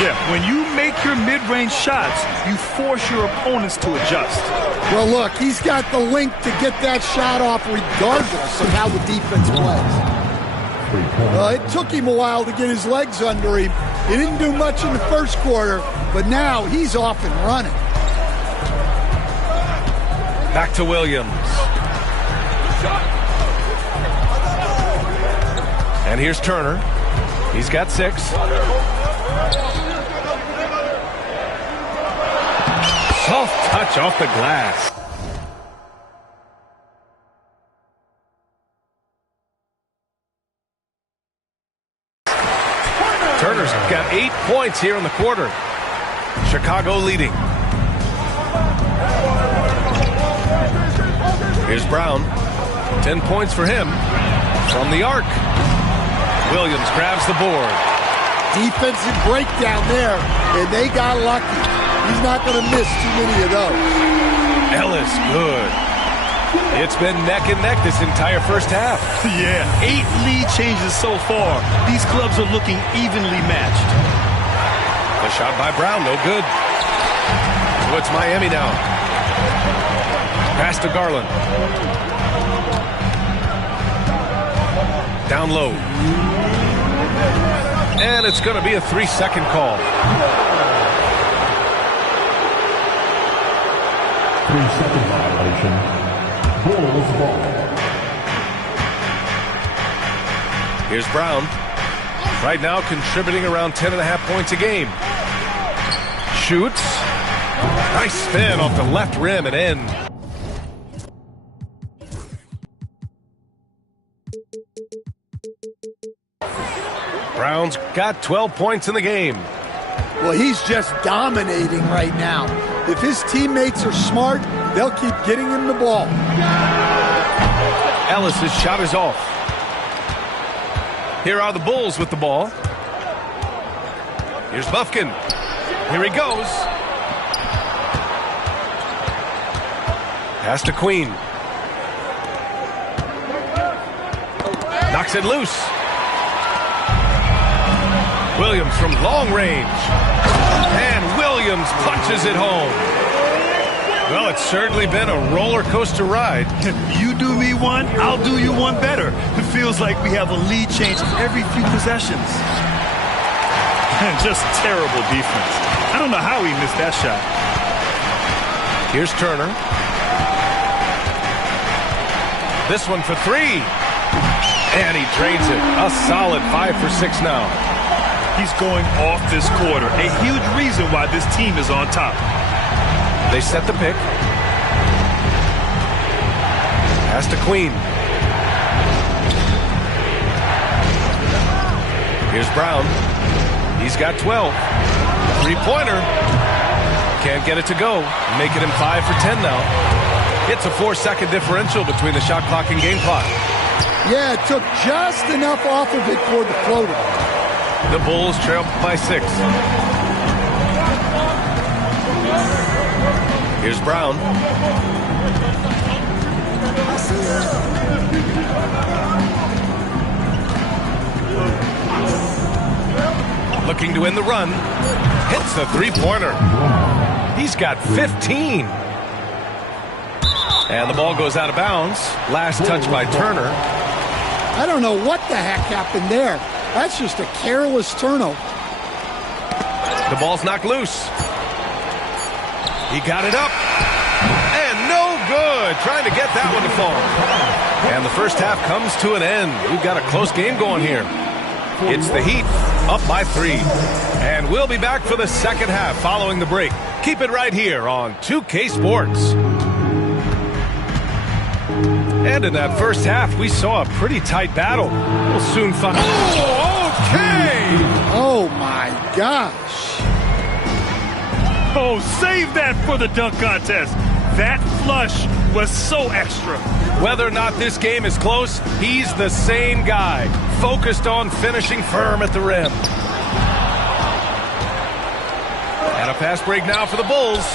Yeah, when you make your mid-range shots, you force your opponents to adjust. Well, look, he's got the link to get that shot off regardless of how the defense plays. It took him a while to get his legs under him. He didn't do much in the first quarter, but now he's off and running. Back to Williams. And here's Turner. He's got 6. Soft touch off the glass. Turner's got 8 points here in the quarter. Chicago leading. Here's Brown. 10 points for him from the arc. Williams grabs the board. Defensive breakdown there, and they got lucky. He's not going to miss too many of those. Ellis, good. It's been neck and neck this entire first half. Yeah, 8 lead changes so far. These clubs are looking evenly matched. The shot by Brown, no good. So it's Miami now. Pass to Garland. Down low. And it's going to be a 3-second call. 3-second violation. Bulls ball. Here's Brown. Right now contributing around 10.5 points a game. Shoots. Nice spin off the left rim and in. Brown's got 12 points in the game. Well, he's just dominating right now. If his teammates are smart, they'll keep getting him the ball. Ellis's shot is off. Here are the Bulls with the ball. Here's Bufkin. Here he goes. Pass to Queen. Knocks it loose. Williams from long range. And Williams punches it home. Well, it's certainly been a roller coaster ride. You do me one, I'll do you one better. It feels like we have a lead change every few possessions. And just terrible defense. I don't know how he missed that shot. Here's Turner. This one for three. And he drains it. A solid 5 for 6 now. He's going off this quarter. A huge reason why this team is on top. They set the pick. Pass to Queen. Here's Brown. He's got 12. Three-pointer. Can't get it to go. Making him 5 for 10 now. It's a 4-second differential between the shot clock and game clock. Yeah, it took just enough off of it for the floater. The Bulls trail by 6. Here's Brown. Looking to win the run. Hits the three-pointer. He's got 15. And the ball goes out of bounds. Last touch by Turner. I don't know what the heck happened there. That's just a careless turnover. The ball's knocked loose. He got it up. And no good. Trying to get that one to fall. And the first half comes to an end. We've got a close game going here. It's the Heat up by 3. And we'll be back for the second half following the break. Keep it right here on 2K Sports. And in that first half, we saw a pretty tight battle. We'll soon find... Oh, okay! Oh, my gosh. Oh, save that for the dunk contest. That flush was so extra. Whether or not this game is close, he's the same guy, focused on finishing firm at the rim. And a fast break now for the Bulls.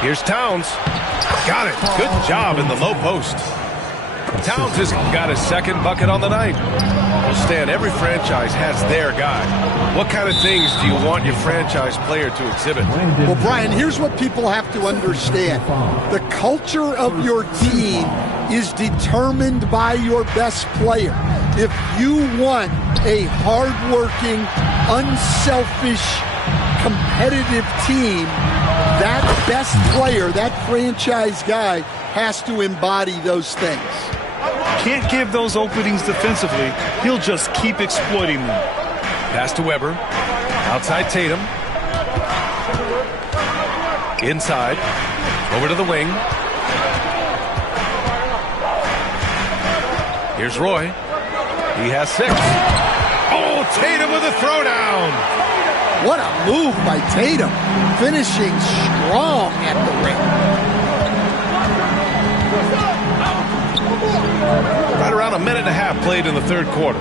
Here's Towns. Got it. Good job in the low post. Towns has got his second bucket on the night. Well, Stan, every franchise has their guy. What kind of things do you want your franchise player to exhibit? Well, Brian, here's what people have to understand. The culture of your team is determined by your best player. If you want a hardworking, unselfish, competitive team, that best player, that franchise guy, has to embody those things. Can't give those openings defensively. He'll just keep exploiting them. Pass to Weber. Outside Tatum. Inside. Over to the wing. Here's Roy. He has 6. Oh, Tatum with a throwdown. What a move by Tatum, finishing strong at the rim. Right around a minute and a half played in the third quarter.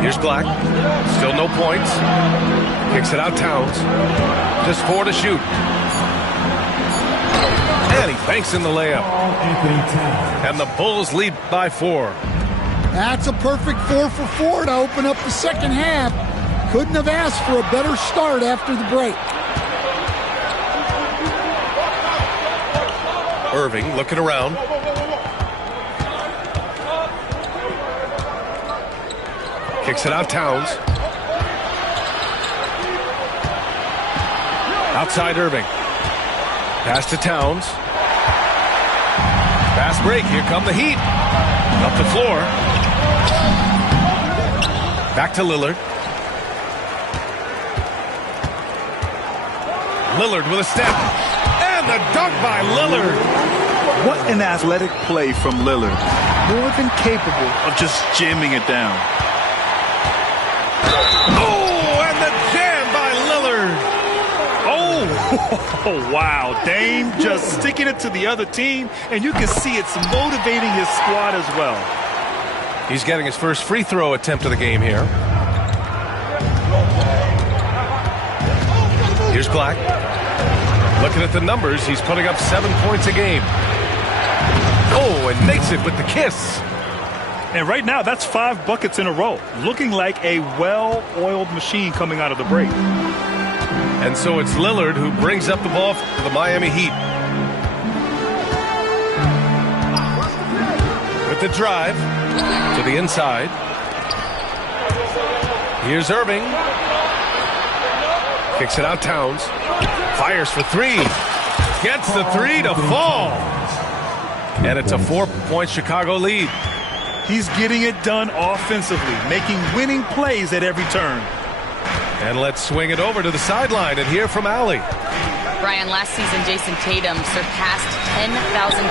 Here's Black. Still no points. Kicks it out Towns. Just 4 to shoot. And he banks in the layup. And the Bulls lead by 4. That's a perfect 4 for 4 to open up the second half. Couldn't have asked for a better start after the break. Irving looking around. Kicks it out Towns. Outside Irving. Pass to Towns. Fast break. Here come the Heat. Up the floor. Back to Lillard. Lillard with a step. And the dunk by Lillard. What an athletic play from Lillard. More than capable of just jamming it down. Oh, and the jam by Lillard. Oh, wow. Dame just sticking it to the other team, and you can see it's motivating his squad as well. He's getting his first free throw attempt of the game here. Here's Black. Looking at the numbers, he's putting up 7 points a game. Oh, and makes it with the kiss. And right now, that's 5 buckets in a row. Looking like a well-oiled machine coming out of the break. And so it's Lillard who brings up the ball for the Miami Heat. With the drive to the inside. Here's Irving. Kicks it out Towns. Fires for 3. Gets the 3 to fall. And it's a 4-point Chicago lead. He's getting it done offensively, making winning plays at every turn. And let's swing it over to the sideline and hear from Allie. Brian, last season, Jason Tatum surpassed 10,000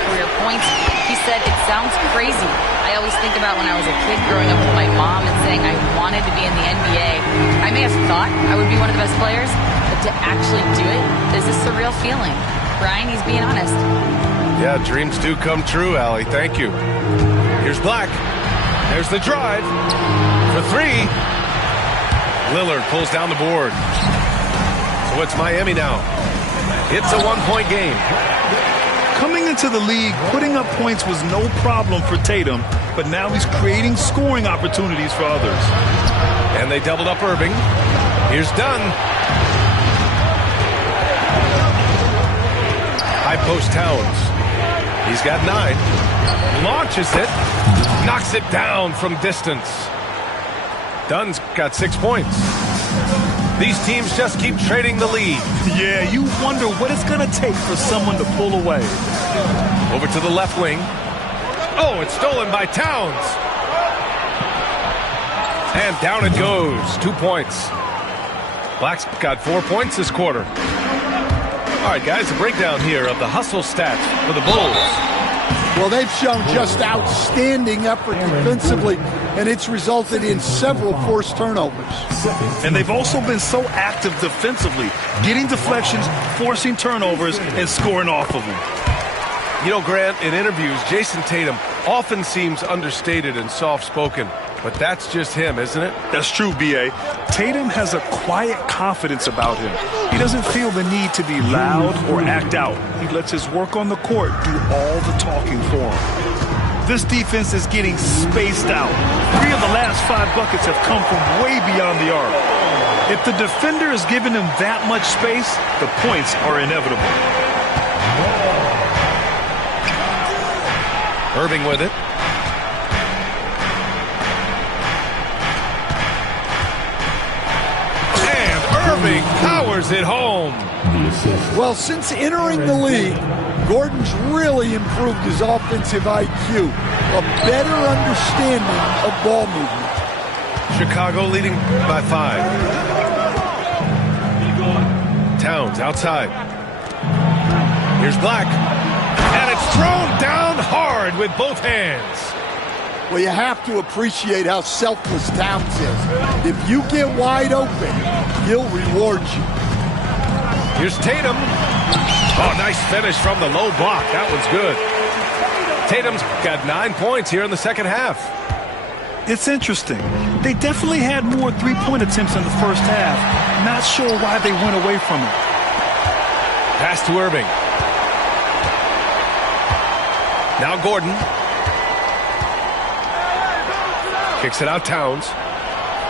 career points. He said, "It sounds crazy. I always think about when I was a kid growing up with my mom and saying I wanted to be in the NBA. I may have thought I would be one of the best players, but to actually do it is a surreal feeling." Brian, he's being honest. Yeah, dreams do come true, Allie. Thank you. Here's Black. There's the drive for 3. Lillard pulls down the board. So it's Miami now. It's a 1-point game. Coming into the league, putting up points was no problem for Tatum, but now he's creating scoring opportunities for others. And they doubled up Irving. Here's Dunn. High post Towns. He's got 9. Launches it. Knocks it down from distance. Dunn's got 6 points. These teams just keep trading the lead. Yeah, you wonder what it's going to take for someone to pull away. Over to the left wing. Oh, it's stolen by Towns. And down it goes. 2 points. Black's got 4 points this quarter. All right, guys, a breakdown here of the hustle stats for the Bulls. Well, they've shown just outstanding effort defensively, and it's resulted in several forced turnovers. And they've also been so active defensively, getting deflections, forcing turnovers, and scoring off of them. You know, Grant, in interviews, Jason Tatum often seems understated and soft-spoken, but that's just him, isn't it? That's true, B.A. Tatum has a quiet confidence about him. He doesn't feel the need to be loud or act out. He lets his work on the court do all the talking for him. This defense is getting spaced out. 3 of the last 5 buckets have come from way beyond the arc. If the defender is giving him that much space, the points are inevitable. Irving with it. And Irving powers it home. Well, since entering the league, Gordon's really improved his offensive IQ, a better understanding of ball movement. Chicago leading by 5. Towns outside. Here's Black. And it's thrown down hard with both hands. Well, you have to appreciate how selfless Towns is. If you get wide open, he'll reward you. Here's Tatum. Oh, nice finish from the low block. That one's good. Tatum's got 9 points here in the second half. It's interesting. They definitely had more three-point attempts in the first half. Not sure why they went away from it. Pass to Irving. Now Gordon. Kicks it out Towns.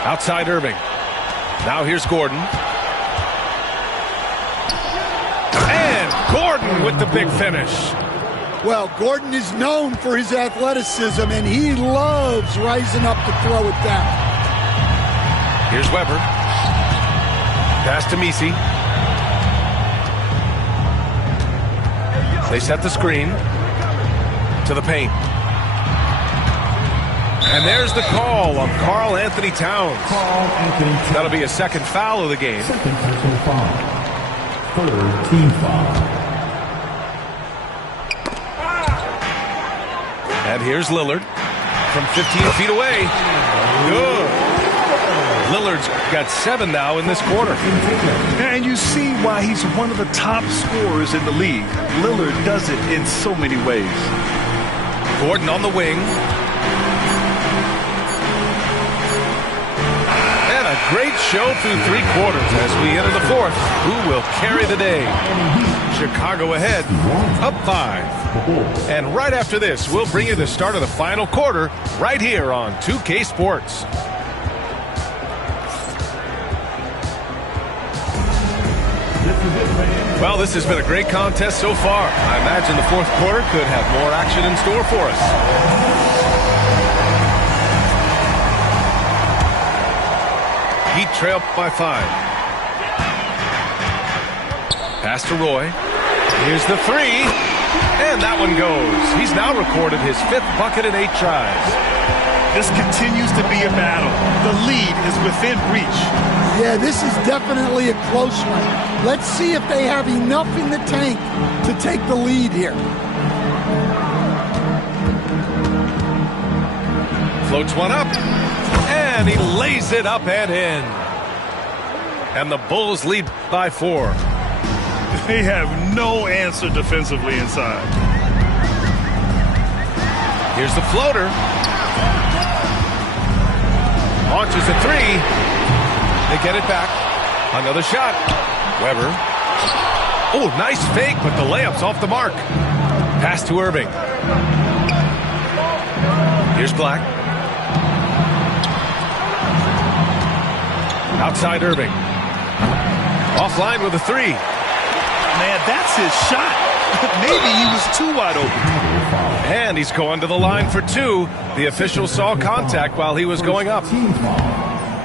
Outside Irving. Now here's Gordon. And Gordon with the big finish. Well, Gordon is known for his athleticism, and he loves rising up to throw it down. Here's Weber. Pass to Messi. They set the screen to the paint. And there's the call on Karl Anthony Towns. That'll be a second foul of the game. Second personal foul. Third team foul. And here's Lillard from 15 feet away. Good. Lillard's got 7 now in this quarter. And you see why he's one of the top scorers in the league. Lillard does it in so many ways. Gordon on the wing. And a great show through 3 quarters as we enter the fourth. Who will carry the day? Chicago ahead, up 5. And right after this, we'll bring you the start of the final quarter right here on 2K Sports. Well, this has been a great contest so far. I imagine the fourth quarter could have more action in store for us. Heat trail by 5. Pass to Roy. Here's the 3. And that one goes. He's now recorded his 5th bucket in 8 tries. This continues to be a battle. The lead is within reach. Yeah, this is definitely a close one. Let's see if they have enough in the tank to take the lead here. Floats one up. And he lays it up and in. And the Bulls lead by 4. They have no answer defensively inside. Here's the floater. Launches a 3. They get it back. Another shot. Weber. Oh, nice fake, but the layup's off the mark. Pass to Irving. Here's Black. Outside Irving. Offline with a 3. Man, that's his shot. Maybe he was too wide open. And he's going to the line for 2. The official saw contact while he was going up.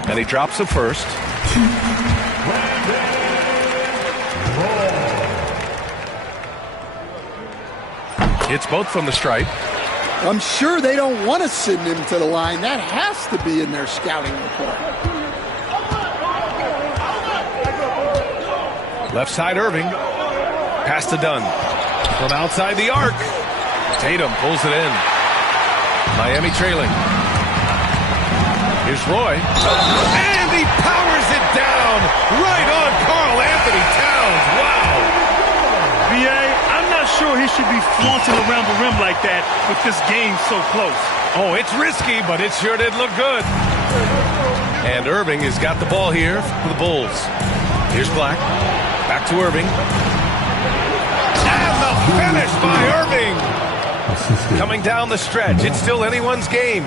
And he drops the first. It's both from the stripe. I'm sure they don't want to send him to the line. That has to be in their scouting report. Left side Irving. Pass to Dunn. From outside the arc. Tatum pulls it in. Miami trailing. Here's Roy. And he powers it down. Right on Karl Anthony Towns. Wow. B.A., I'm not sure he should be flaunting around the rim like that with this game so close. Oh, it's risky, but it sure did look good. And Irving has got the ball here for the Bulls. Here's Black. Back to Irving. And the finish by Irving. Coming down the stretch. It's still anyone's game.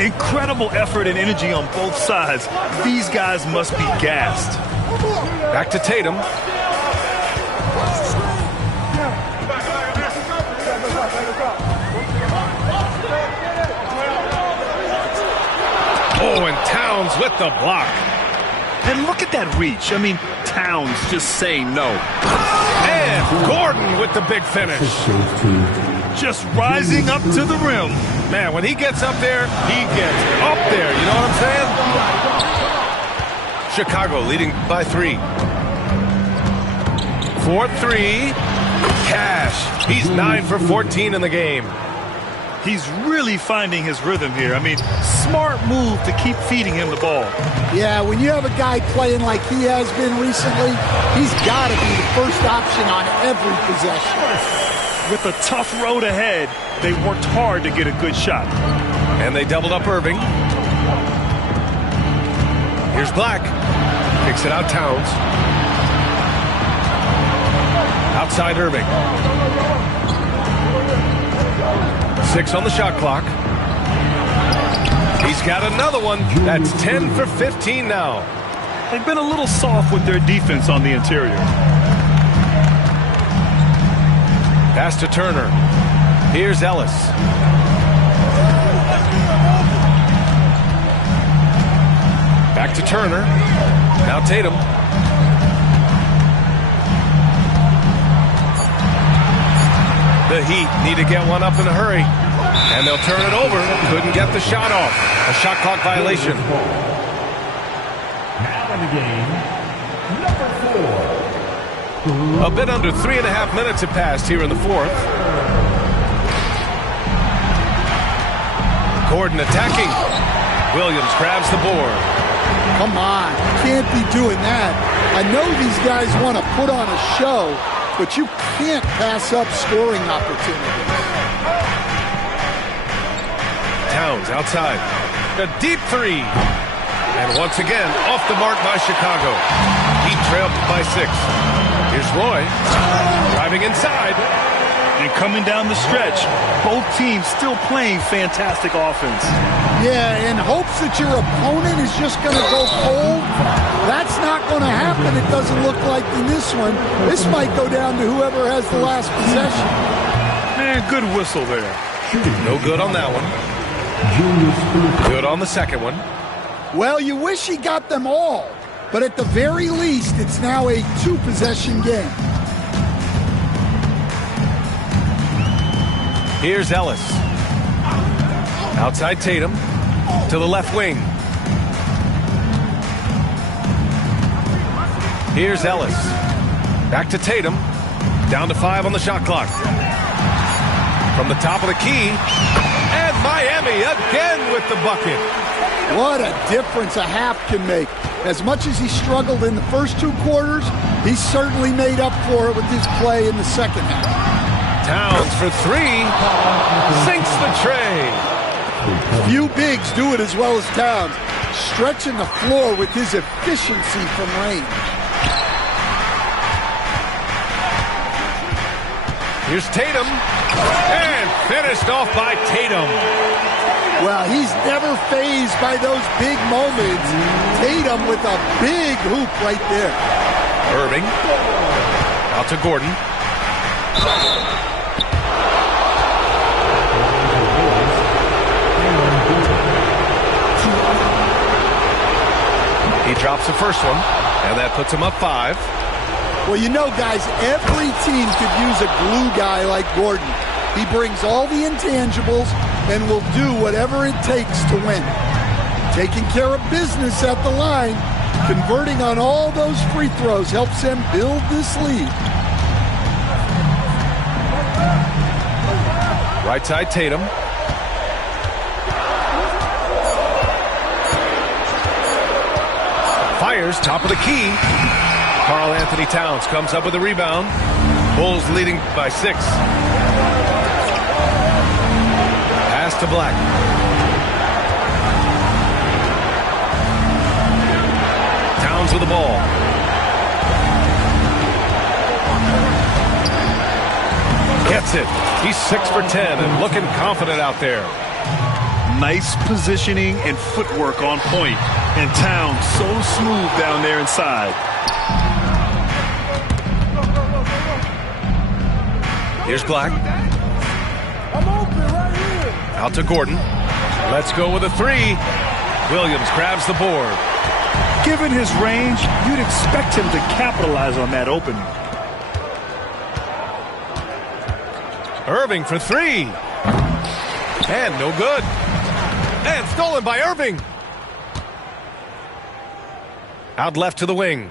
Incredible effort and energy on both sides. These guys must be gassed. Back to Tatum. Oh, and Towns with the block. And look at that reach. I mean, Towns just saying no. And Gordon with the big finish. Just rising up to the rim. Man, when he gets up there, he gets up there. You know what I'm saying? Chicago leading by 3. 4-3. Cash. He's 9 for 14 in the game. He's really finding his rhythm here. I mean, smart move to keep feeding him the ball. Yeah, when you have a guy playing like he has been recently, he's got to be the first option on every possession. With a tough road ahead, they worked hard to get a good shot. And they doubled up Irving. Here's Black. Kicks it out Towns. Outside Irving. 6 on the shot clock. He's got another one. That's 10 for 15 now. They've been a little soft with their defense on the interior. Pass to Turner. Here's Ellis. Back to Turner. Now Tatum. The Heat need to get one up in a hurry. And they'll turn it over. Couldn't get the shot off. A shot clock violation. Now in the game, number 4. A bit under 3.5 minutes have passed here in the fourth. Gordon attacking. Williams grabs the board. Come on, you can't be doing that. I know these guys want to put on a show, but you can't pass up scoring opportunities. Towns outside. A deep three. And once again, off the mark by Chicago. Heat trailed by 6. Here's Roy. Driving inside. And coming down the stretch, both teams still playing fantastic offense. Yeah, in hopes that your opponent is just going to go cold. That's not going to happen. It doesn't look like in this one. This might go down to whoever has the last possession. Man, good whistle there. No good on that one. Good on the second one. Well, you wish he got them all, but at the very least, it's now a 2-possession game. Here's Ellis. Outside Tatum. To the left wing. Here's Ellis. Back to Tatum. Down to 5 on the shot clock. From the top of the key. And Miami again with the bucket. What a difference a half can make. As much as he struggled in the first 2 quarters, he certainly made up for it with his play in the second half. Towns for 3. Sinks the tray. Few bigs do it as well as Towns, stretching the floor with his efficiency from range. Here's Tatum. And finished off by Tatum. Well, he's never fazed by those big moments. Tatum with a big hoop right there. Irving. Out to Gordon. He drops the first one, and that puts him up 5. Well, you know, guys, every team could use a glue guy like Gordon. He brings all the intangibles and will do whatever it takes to win. Taking care of business at the line, converting on all those free throws helps them build this lead. Right side, Tatum. Fires, top of the key. Karl Anthony Towns comes up with a rebound. Bulls leading by 6. Pass to Black. Towns with the ball. Gets it. He's 6 for 10 and looking confident out there. Nice positioning and footwork on point. And Towns so smooth down there inside. Here's Black. Out to Gordon. Let's go with a 3. Williams grabs the board. Given his range, you'd expect him to capitalize on that opening. Irving for 3. And no good. And stolen by Irving. Out left to the wing.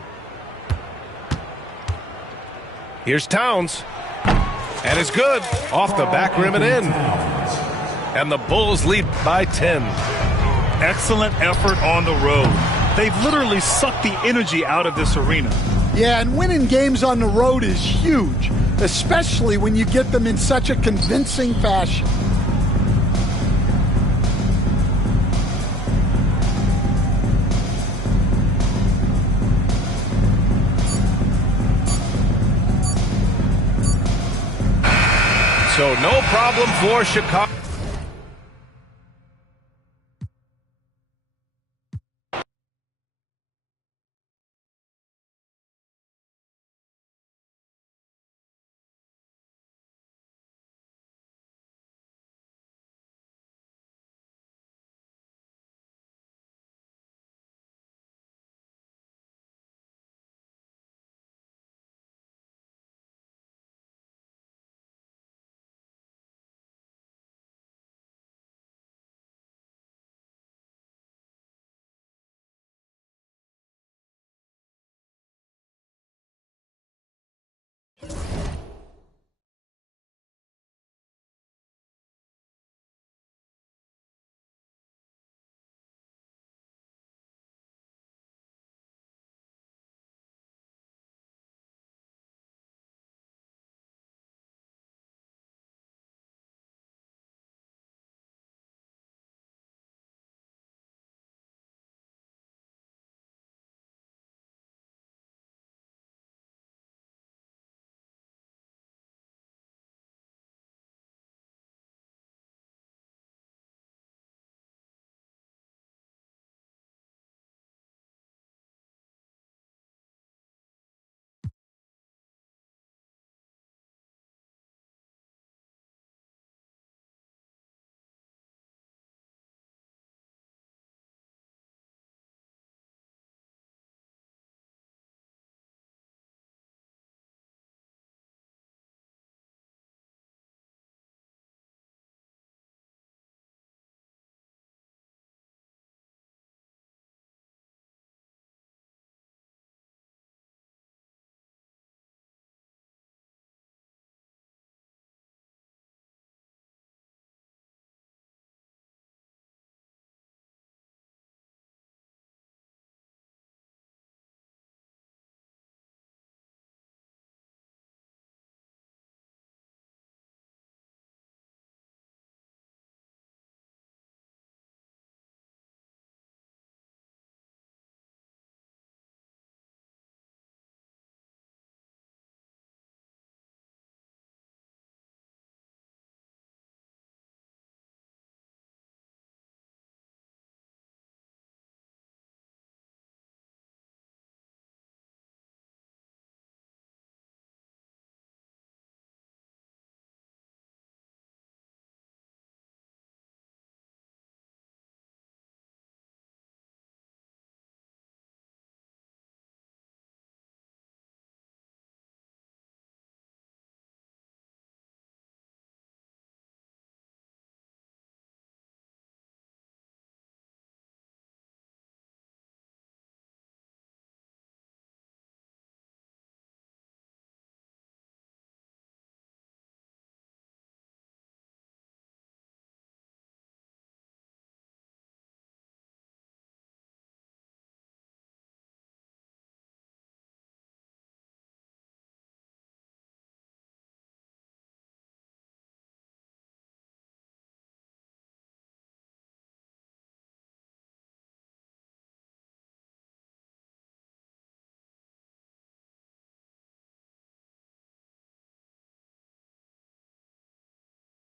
Here's Towns. And it's good. Off the back rim and in. And the Bulls lead by 10. Excellent effort on the road. They've literally sucked the energy out of this arena. Yeah, and winning games on the road is huge, especially when you get them in such a convincing fashion. So no problem for Chicago.